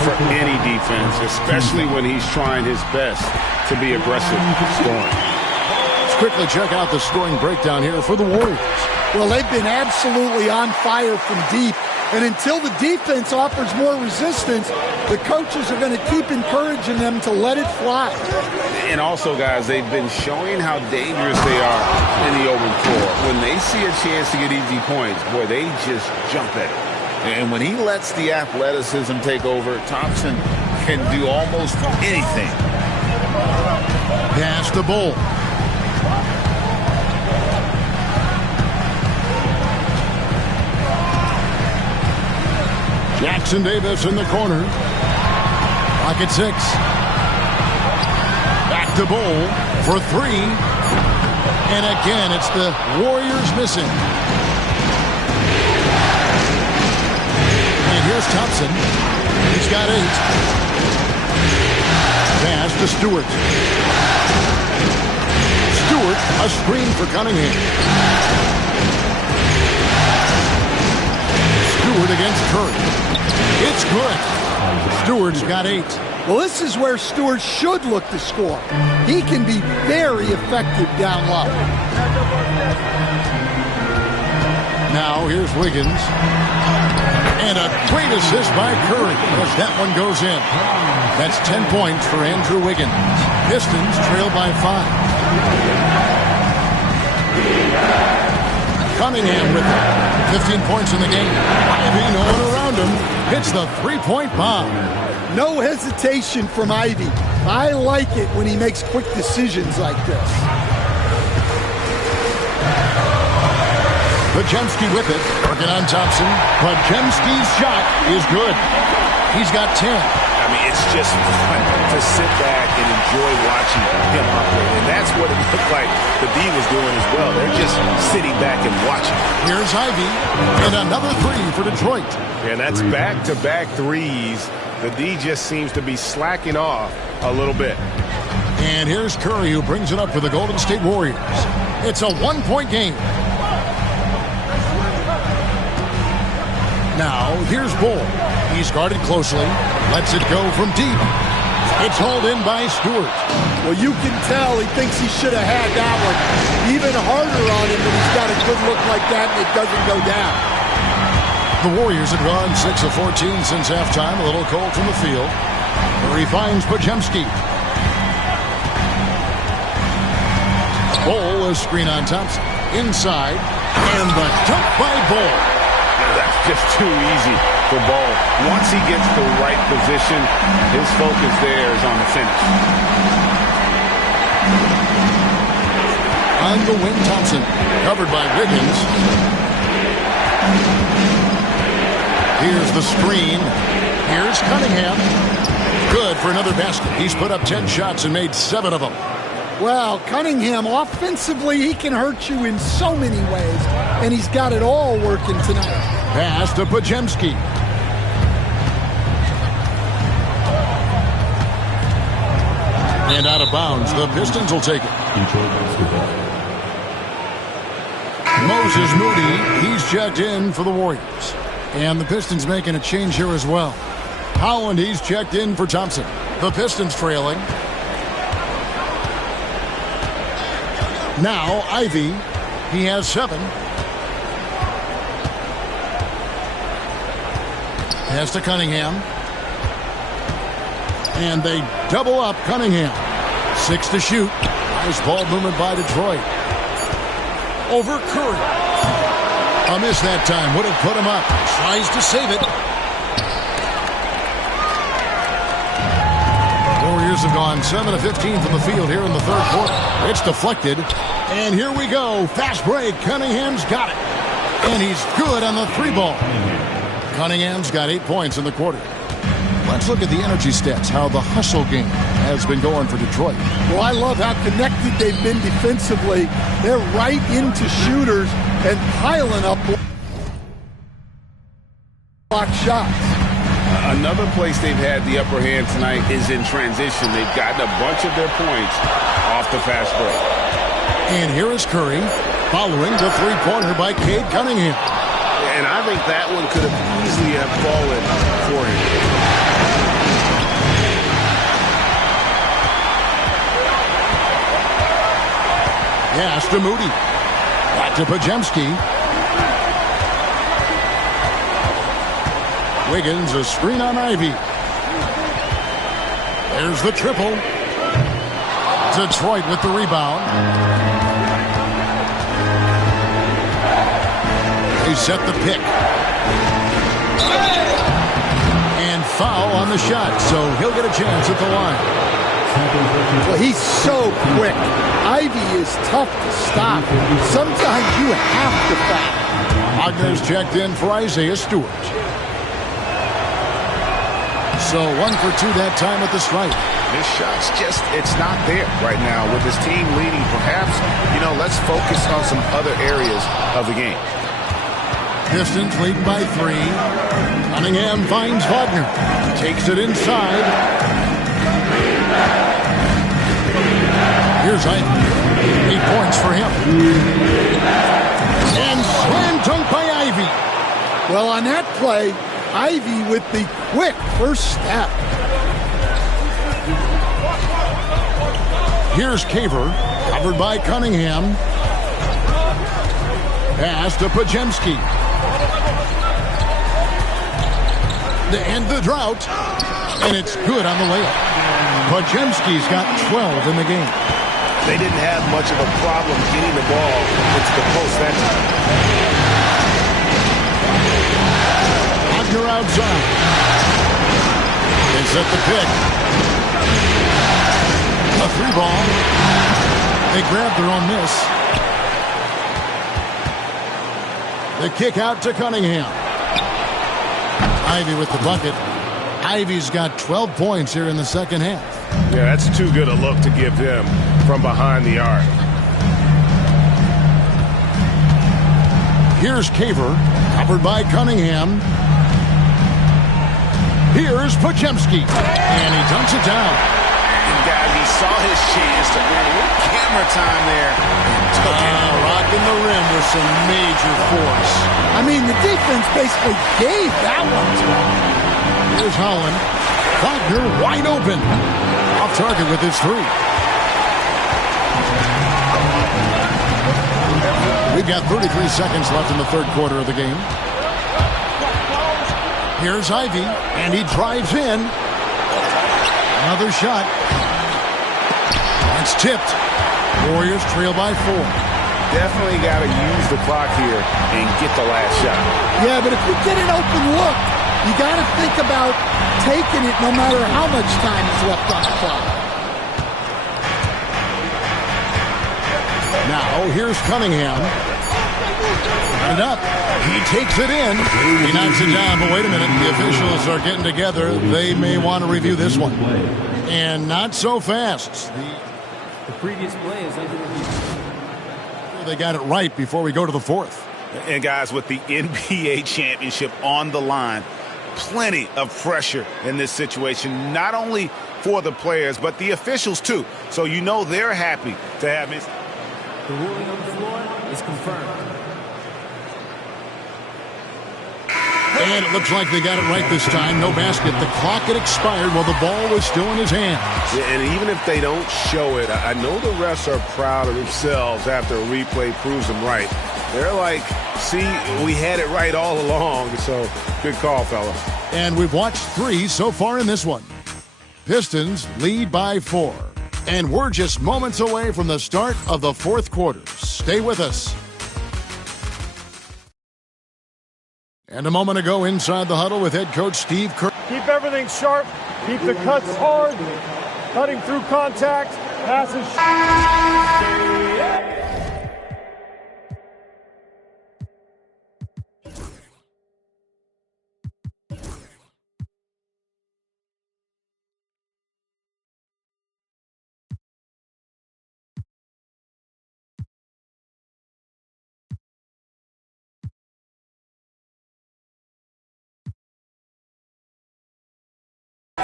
for any defense, especially when he's trying his best to be aggressive scoring. Let's quickly check out the scoring breakdown here for the Warriors. Well, they've been absolutely on fire from deep. And until the defense offers more resistance, the coaches are going to keep encouraging them to let it fly. And also, guys, they've been showing how dangerous they are in the open floor. When they see a chance to get easy points, boy, they just jump at it. And when he lets the athleticism take over, Thompson can do almost anything. Pass to Bull. Jackson Davis in the corner. Pocket 6. Back to Bull for 3. And again, it's the Warriors missing. And here's Thompson. He's got 8. Pass to Stewart. Stewart, a screen for Cunningham. Stewart against Curry. It's good. Stewart's got 8. Well, this is where Stewart should look to score. He can be very effective down low. Now here's Wiggins. And a great assist by Curry as that one goes in. That's 10 points for Andrew Wiggins. Pistons trail by 5. Cunningham with it. 15 points in the game. Ivy, no one around him, hits the three-point bomb. No hesitation from Ivy. I like it when he makes quick decisions like this. Podziemski with it, working on Thompson. Podziemski's shot is good. He's got 10. I mean, it's just fun to sit back and enjoy watching him operate. And that's what it looked like the D was doing as well. They're just sitting back and watching. Here's Ivy, and another 3 for Detroit. And that's back-to-back threes. The D just seems to be slacking off a little bit. And here's Curry, who brings it up for the Golden State Warriors. It's a one-point game. Now, here's Bull. He's guarded closely. Lets it go from deep. It's hauled in by Stewart. Well, you can tell he thinks he should have had that one. Even harder on him when he's got a good look like that and it doesn't go down. The Warriors have gone 6 of 14 since halftime. A little cold from the field. He finds Podziemski. Bull, a screen on Thompson. Inside. And the dunk by Bull. That's just too easy for Bull. Once he gets the right position, his focus there is on the finish. On the wing, Thompson. Covered by Wiggins. Here's the screen. Here's Cunningham. Good for another basket. He's put up 10 shots and made 7 of them. Well, Cunningham, offensively, he can hurt you in so many ways, and he's got it all working tonight. Pass to Podziemski. And out of bounds. The Pistons will take it. Moses Moody, he's checked in for the Warriors. And the Pistons making a change here as well. Howland, he's checked in for Thompson. The Pistons trailing. Now, Ivy, he has 7. Pass to Cunningham. And they double up Cunningham. 6 to shoot. Nice ball movement by Detroit. Over Curry. A miss that time. Would have put him up. Tries to save it. Warriors have gone 7 of 15 from the field here in the third quarter. It's deflected. And here we go. Fast break. Cunningham's got it. And he's good on the 3-ball. Cunningham's got 8 points in the quarter. Let's look at the energy stats, how the hustle game has been going for Detroit. Well, I love how connected they've been defensively. They're right into shooters and piling up block shots. Another place they've had the upper hand tonight is in transition. They've gotten a bunch of their points off the fast break. And here is Curry following the 3-pointer by Cade Cunningham. And I think that one could have easily have fallen for him. Pass to Moody. Back to Pajemski. Wiggins, a screen on Ivy. There's the triple. Detroit with the rebound. They set the pick. And foul on the shot, so he'll get a chance at the line. Well, he's so quick. Ivy is tough to stop. Sometimes you have to foul. Wagner's checked in for Isaiah Stewart. So 1 for 2 that time at the stripe. This shot's just, it's not there right now. With his team leading, perhaps, let's focus on some other areas of the game. Pistons leading by 3. Cunningham finds Wagner. Takes it inside. Here's Ivy. 8 points for him. And slam dunk by Ivy. Well, on that play, Ivy with the quick first step. Here's Caver, covered by Cunningham. Pass to Pajemski. To end the drought. And it's good on the layup. Pajemski's got 12 in the game. They didn't have much of a problem getting the ball into the post that time. Wagner outside. They set the pick. A 3-ball. They grab their own miss. The kick out to Cunningham. Ivy with the bucket. Ivy's got 12 points here in the second half. Yeah, that's too good a look to give them from behind the arc. Here's Caver, covered by Cunningham. Here's Pajemski, and he dunks it down. And guys, he saw his chance to win a little camera time there. Rocking the rim with some major force. I mean, the defense basically gave that one to him. Here's Holland. Wagner wide open. Off target with his 3. We've got 33 seconds left in the third quarter of the game. Here's Ivy, and he drives in. Another shot. That's tipped. Warriors trail by 4. Definitely got to use the clock here and get the last shot. Yeah, but if you get an open look, you got to think about taking it no matter how much time is left on the clock. Now, here's Cunningham. Got it up. He takes it in. He knocks it down, but wait a minute. The officials are getting together. They may want to review this one. And not so fast. The previous play is under review. They got it right before we go to the fourth. And guys, with the NBA championship on the line, plenty of pressure in this situation, not only for the players, but the officials too. So they're happy to have this. The ruling on the floor is confirmed. And it looks like they got it right this time. No basket. The clock had expired while the ball was still in his hands. Yeah, and even if they don't show it, I know the refs are proud of themselves after a replay proves them right. They're like, see, we had it right all along. So good call, fellas. And we've watched 3 so far in this one. Pistons lead by 4. And we're just moments away from the start of the fourth quarter. Stay with us. And a moment ago, inside the huddle with head coach Steve Kerr. Keep everything sharp. Keep the cuts hard. Cutting through contact. Passes.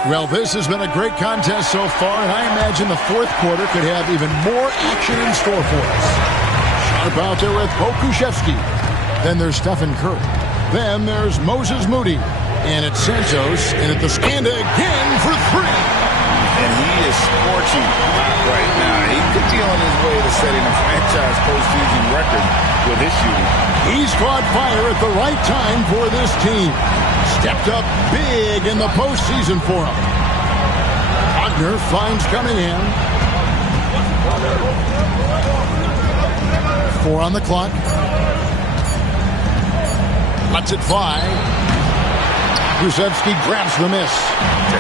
Well, this has been a great contest so far, and I imagine the fourth quarter could have even more action in store for us. Sharp out there with Pokuševski. Then there's Stephen Curry. Then there's Moses Moody. And it's Santos, and at the Skanda again for three. And he is scorching hot right now. He could be on his way to setting a franchise postseason record with his shooting. He's caught fire at the right time for this team. Stepped up big in the postseason for him. Wagner finds Cunningham. 4 on the clock. Lets it fly. Pokusevski grabs the miss.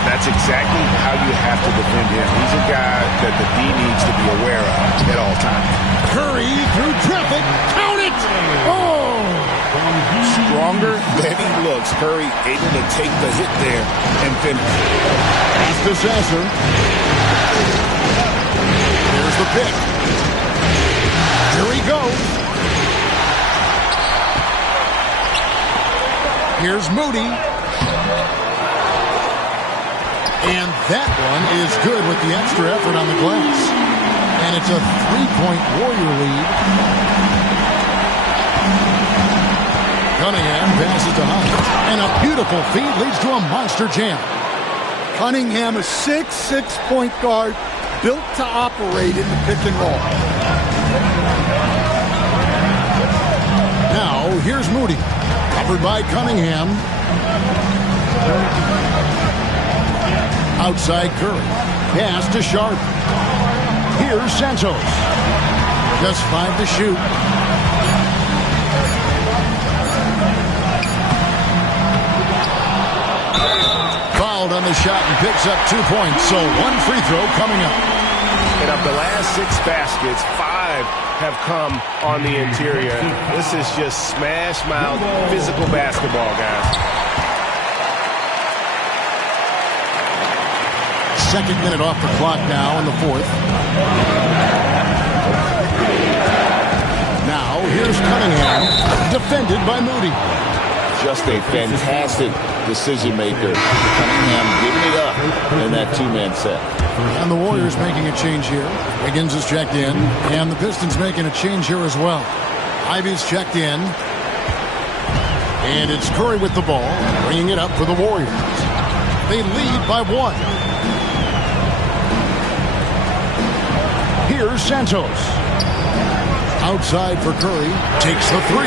That's exactly how you have to defend him. He's a guy that the D needs to be aware of at all times. Curry through traffic. Count it! Oh! Stronger than he looks. Curry able to take the hit there and finish. Pass to Sasser. Here's the pick. Here he goes. Here's Moody. And that one is good with the extra effort on the glass. And it's a 3-point Warrior lead. Cunningham passes to Hunt. And a beautiful feed leads to a monster jam. Cunningham, a 6'6" point guard, built to operate in the pick and roll. Now, here's Moody. Covered by Cunningham. Outside Curry. Pass to Sharp. Here's Santos. Just 5 to shoot. Fouled on the shot and picks up 2 points. So 1 free throw coming up. And of the last 6 baskets, 5 have come on the interior. This is just smash mouth physical basketball, guys. Second minute off the clock now in the fourth. Now here's Cunningham, defended by Moody. Just a fantastic decision maker. Cunningham giving it up in that 2-man set. And the Warriors making a change here. Wiggins is checked in, and the Pistons making a change here as well. Ivy's checked in. And it's Curry with the ball, bringing it up for the Warriors. They lead by 1. Here's Santos. Outside for Curry. Takes the 3.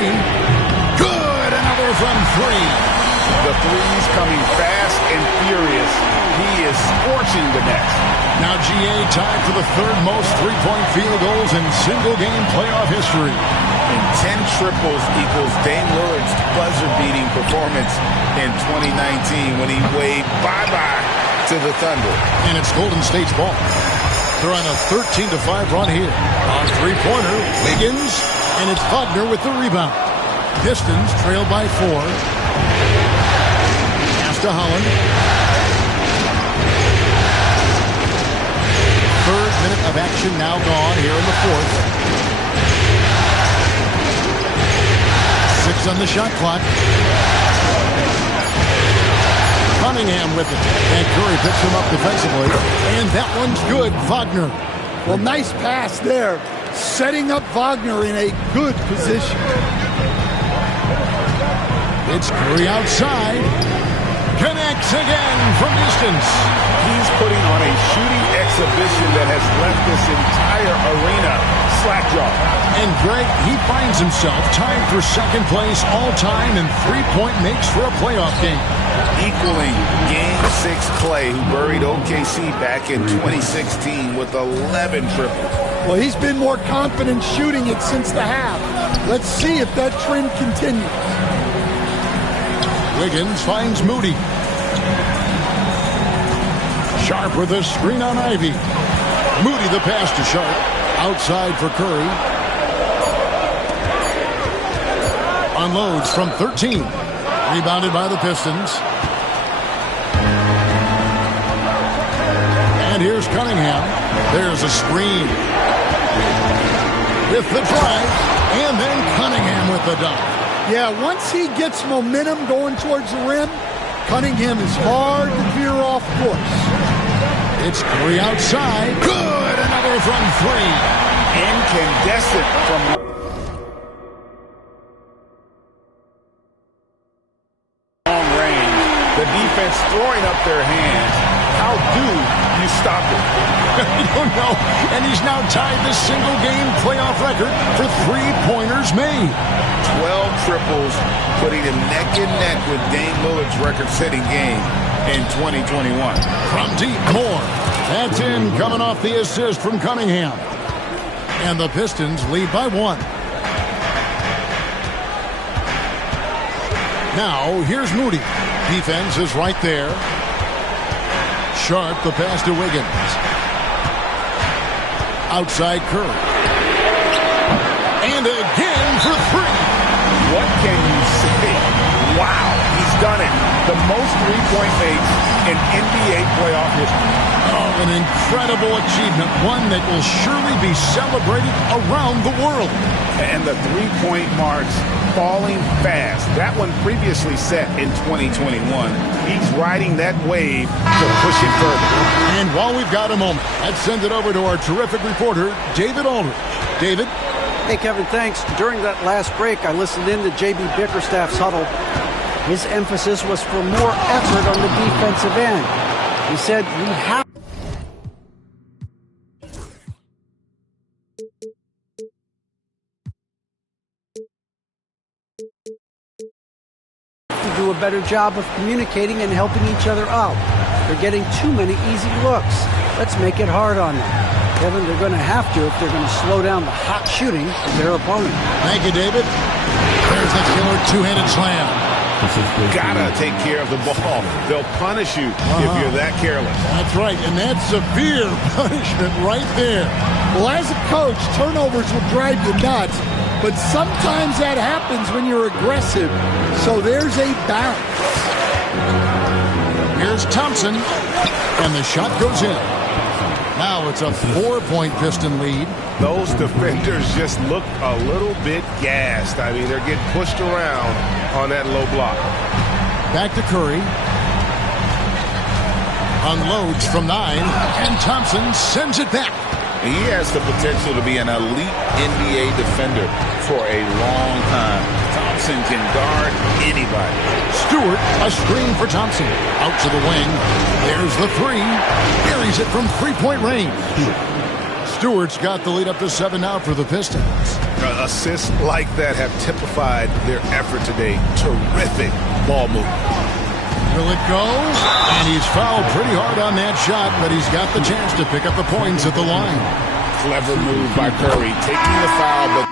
Good! Another from 3. The threes coming fast and furious. He is scorching the net. Now GA tied for the 3rd most 3-point field goals in single-game playoff history. And 10 triples equals Dame Lillard's buzzer-beating performance in 2019 when he waved bye-bye to the Thunder. And it's Golden State's ball. They're on a 13-5 run here. On three-pointer, Wiggins, and it's Wagner with the rebound. Pistons trail by 4. Pass to Holland. 3rd minute of action now gone here in the 4th. 6 on the shot clock. Cunningham with it. And Curry picks him up defensively. And that one's good. Wagner. Well, nice pass there. Setting up Wagner in a good position. It's Curry outside. Connects again from distance. He's putting on a shooting exhibition that has left this entire arena slack-jawed. And Greg, he finds himself tied for 2nd place all-time in 3-point makes for a playoff game. Equaling Game 6 Clay, who buried OKC back in 2016 with 11 triples. Well, he's been more confident shooting it since the half. Let's see if that trend continues. Wiggins finds Moody. Sharp with a screen on Ivy. Moody the pass to Sharp. Outside for Curry. Unloads from 13. Rebounded by the Pistons. And here's Cunningham. There's a screen. With the drive. And then Cunningham with the dunk. Yeah, once he gets momentum going towards the rim, Cunningham is hard to veer off course. It's 3 outside. Good. Another from 3. Incandescent from long range. The defense throwing up their hands. How do you stop it? I don't know. And he's now tied the single-game playoff record for three-pointers made. 12 triples, putting him neck and neck with Dame Lillard's record-setting game in 2021. From deep, Moore. That's in, coming off the assist from Cunningham. And the Pistons lead by 1. Now, here's Moody. Defense is right there. Sharp, the pass to Wiggins. Outside Curry. And again for 3. What can you say? Wow, he's done it. The most three-point makes in NBA playoff history. Oh, an incredible achievement, one that will surely be celebrated around the world. And the three-point marks falling fast. That one previously set in 2021. He's riding that wave to push it further. And while we've got a moment, let's send it over to our terrific reporter, David Aldridge. David? Hey, Kevin, thanks. During that last break, I listened in to J.B. Bickerstaff's huddle. His emphasis was for more effort on the defensive end. He said, we have to do a better job of communicating and helping each other out. They're getting too many easy looks. Let's make it hard on them. Kevin, they're going to have to if they're going to slow down the hot shooting of their opponent. Thank you, David. There's the killer two-handed slam. Gotta take care of the ball. They'll punish you if you're that careless. That's right, and that's severe punishment right there. Well, as a coach, turnovers will drive you nuts, but sometimes that happens when you're aggressive. So there's a bounce. Here's Thompson, and the shot goes in. Now it's a 4-point Piston lead. Those defenders just look a little bit gassed. I mean, they're getting pushed around on that low block. Back to Curry. Unloads from 9, and Thompson sends it back. He has the potential to be an elite NBA defender for a long time. Thompson can guard anybody. Stewart, a screen for Thompson. Out to the wing. There's the 3. Buries it from three-point range. Stewart's got the lead up to 7 now for the Pistons. Assists like that have typified their effort today. Terrific ball movement. Will it go? And he's fouled pretty hard on that shot, but he's got the chance to pick up the points at the line. Clever move by Curry, taking the foul, but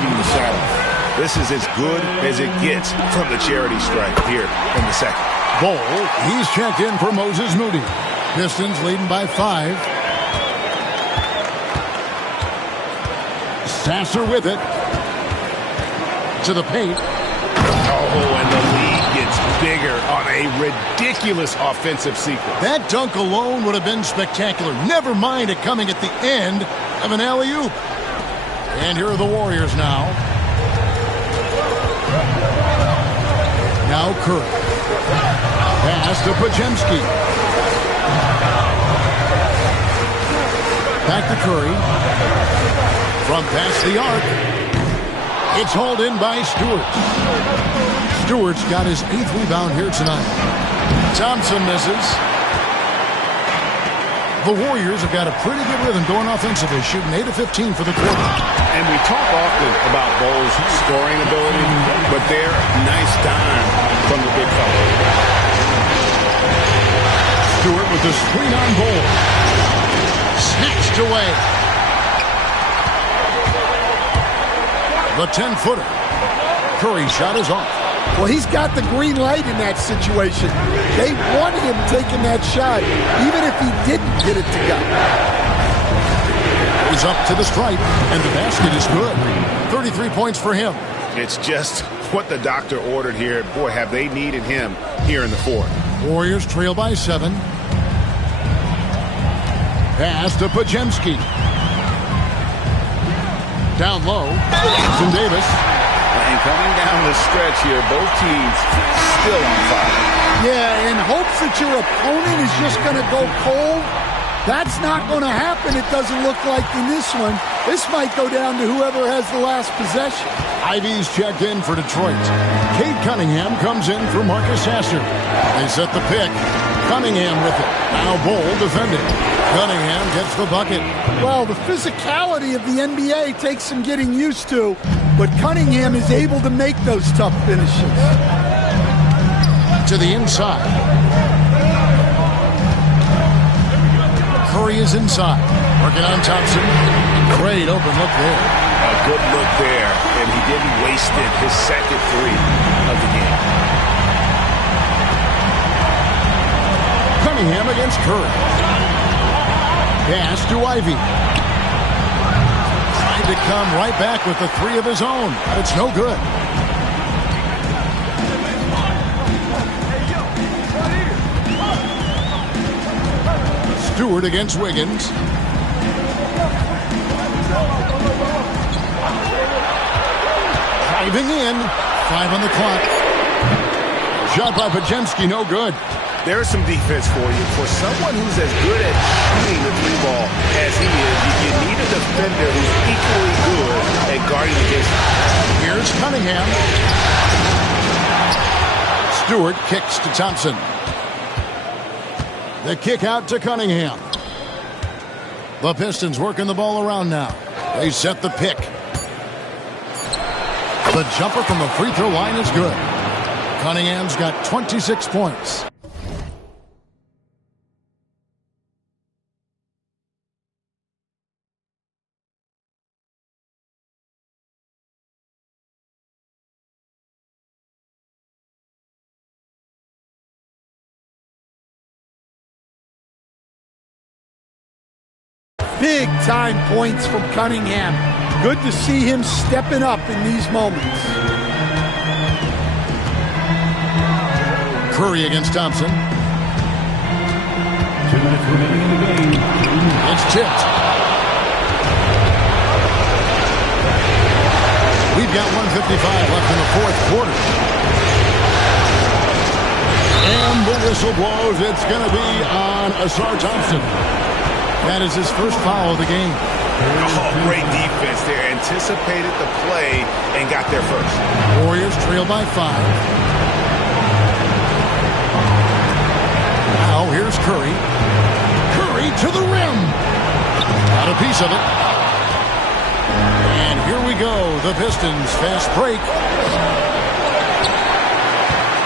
getting the shot off. This is as good as it gets from the charity stripe here in the second. Ball, he's checked in for Moses Moody. Pistons leading by 5. Sasser with it. To the paint. Oh, and the lead gets bigger on a ridiculous offensive sequence. That dunk alone would have been spectacular. Never mind it coming at the end of an alley-oop. And here are the Warriors now. Now Curry. Pass to Podziemski. Back to Curry. From past the arc. It's hauled in by Stewart. Stewart's got his 8th rebound here tonight. Thompson misses. The Warriors have got a pretty good rhythm going offensively, shooting 8 of 15 for the quarter. And we talk often about Bo's scoring ability, but they're nice dime from the big fella. Stewart with the screen on Bol. Snatched away. The 10-footer. Curry's shot is off. Well, he's got the green light in that situation. They want him taking that shot, even if he didn't get it to go. He's up to the stripe, and the basket is good. 33 points for him. It's just what the doctor ordered here. Boy, have they needed him here in the fourth. Warriors trail by 7. Pass to Podziemski. Down low, Jackson Davis. And coming down the stretch here, both teams still on fire. Yeah, in hopes that your opponent is just going to go cold. That's not going to happen, it doesn't look like in this one. This might go down to whoever has the last possession. Ivy's checked in for Detroit. Cade Cunningham comes in for Marcus Sasser. They set the pick. Cunningham with it. Now Bol defending. Cunningham gets the bucket. Well, the physicality of the NBA takes some getting used to, but Cunningham is able to make those tough finishes. To the inside. Curry is inside. Working on Thompson. Great open look there. A good look there, and he didn't waste it. His second 3 of the game. Cunningham against Curry. Pass to Ivy. Trying to come right back with the 3 of his own. It's no good. Stewart against Wiggins. Driving in. 5 on the clock. Shot by Podziemski, no good. There's some defense for you. For someone who's as good at shooting the 3-ball as he is, you need a defender who's equally good at guarding against him. Here's Cunningham. Stewart kicks to Thompson. The kick out to Cunningham. The Pistons working the ball around now. They set the pick. The jumper from the free throw line is good. Cunningham's got 26 points. Big time points from Cunningham. Good to see him stepping up in these moments. Curry against Thompson. It's tipped. We've got 1:55 left in the fourth quarter. And the whistle blows. It's going to be on Asar Thompson. That is his first foul of the game. Oh, great defense there. Anticipated the play and got there first. Warriors trail by 5. Now here's Curry. Curry to the rim. Got a piece of it. And here we go. The Pistons fast break.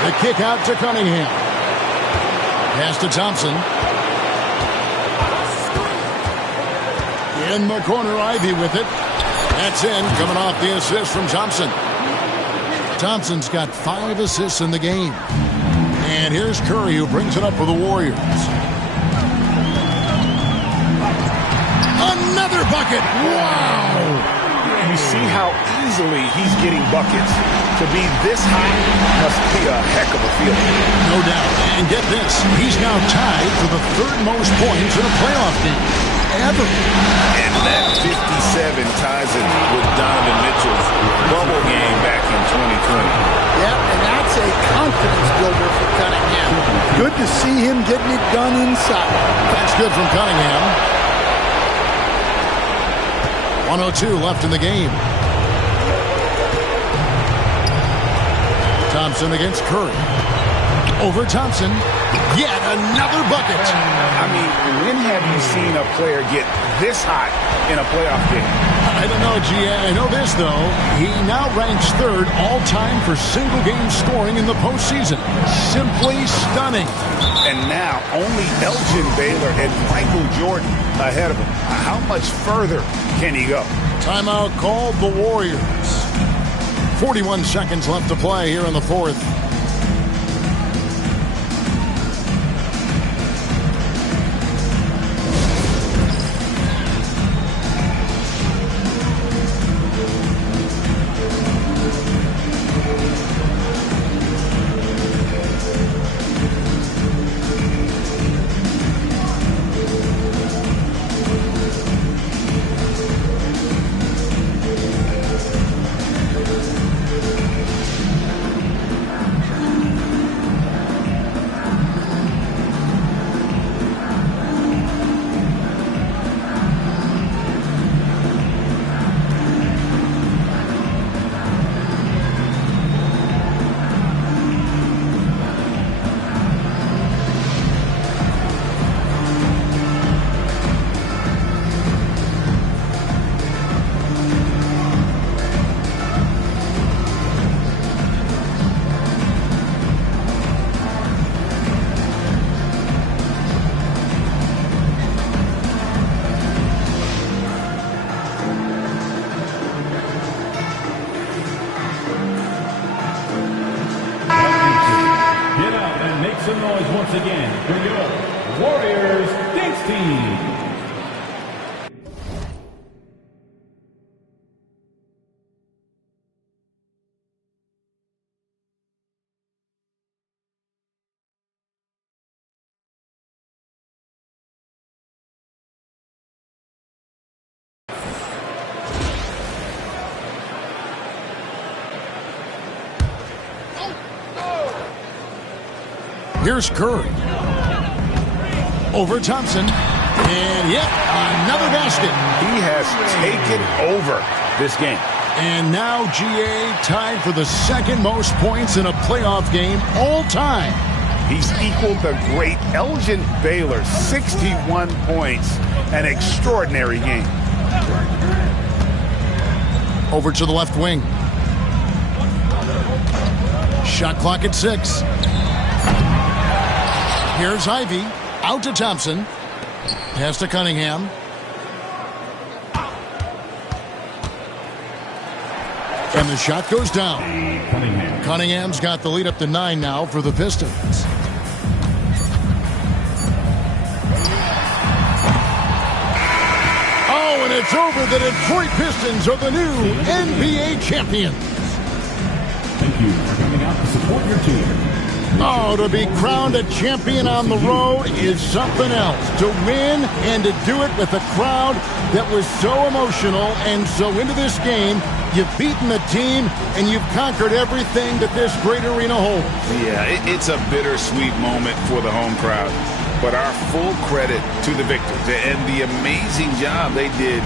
The kick out to Cunningham. Pass to Thompson. In the corner, Ivy with it. That's in, coming off the assist from Thompson. Thompson's got 5 assists in the game. And here's Curry, who brings it up for the Warriors. Another bucket! Wow! You see how easily he's getting buckets. To be this high must be a heck of a feeling. No doubt. And get this, he's now tied for the 3rd most points in a playoff game ever. And that 57 ties it with Donovan Mitchell's bubble game back in 2020. Yeah, and that's a confidence builder for Cunningham. Good to see him getting it done inside. That's good from Cunningham. 1:02 left in the game. Thompson against Curry. Over Thompson. Yet another bucket. I mean, when have you seen a player get this hot in a playoff game? I don't know, I know this, though. He now ranks 3rd all-time for single-game scoring in the postseason. Simply stunning. And now only Elgin Baylor and Michael Jordan ahead of him. How much further can he go? Timeout called the Warriors. 41 seconds left to play here in the 4th. Some noise once again for your Warriors dance team. Here's Curry. Over Thompson. And yet another basket. He has taken over this game. And now GA tied for the 2nd most points in a playoff game all time. He's equaled the great Elgin Baylor, 61 points. An extraordinary game. Over to the left wing. Shot clock at 6. Here's Ivy. Out to Thompson. Pass to Cunningham. And the shot goes down. Cunningham's got the lead up to 9 now for the Pistons. Oh, and it's over. The Detroit Pistons are the new NBA champions. Thank you for coming out to support your team. Oh, to be crowned a champion on the road is something else. To win and to do it with a crowd that was so emotional and so into this game, you've beaten the team and you've conquered everything that this great arena holds. Yeah, it's a bittersweet moment for the home crowd. But our full credit to the victors and the amazing job they did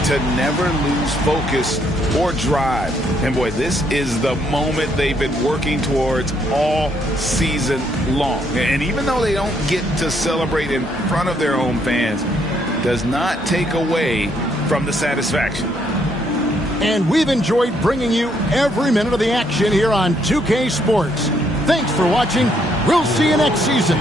to never lose focus or drive. And boy, this is the moment they've been working towards all season long. And even though they don't get to celebrate in front of their home fans, does not take away from the satisfaction. And we've enjoyed bringing you every minute of the action here on 2K Sports. Thanks for watching. We'll see you next season.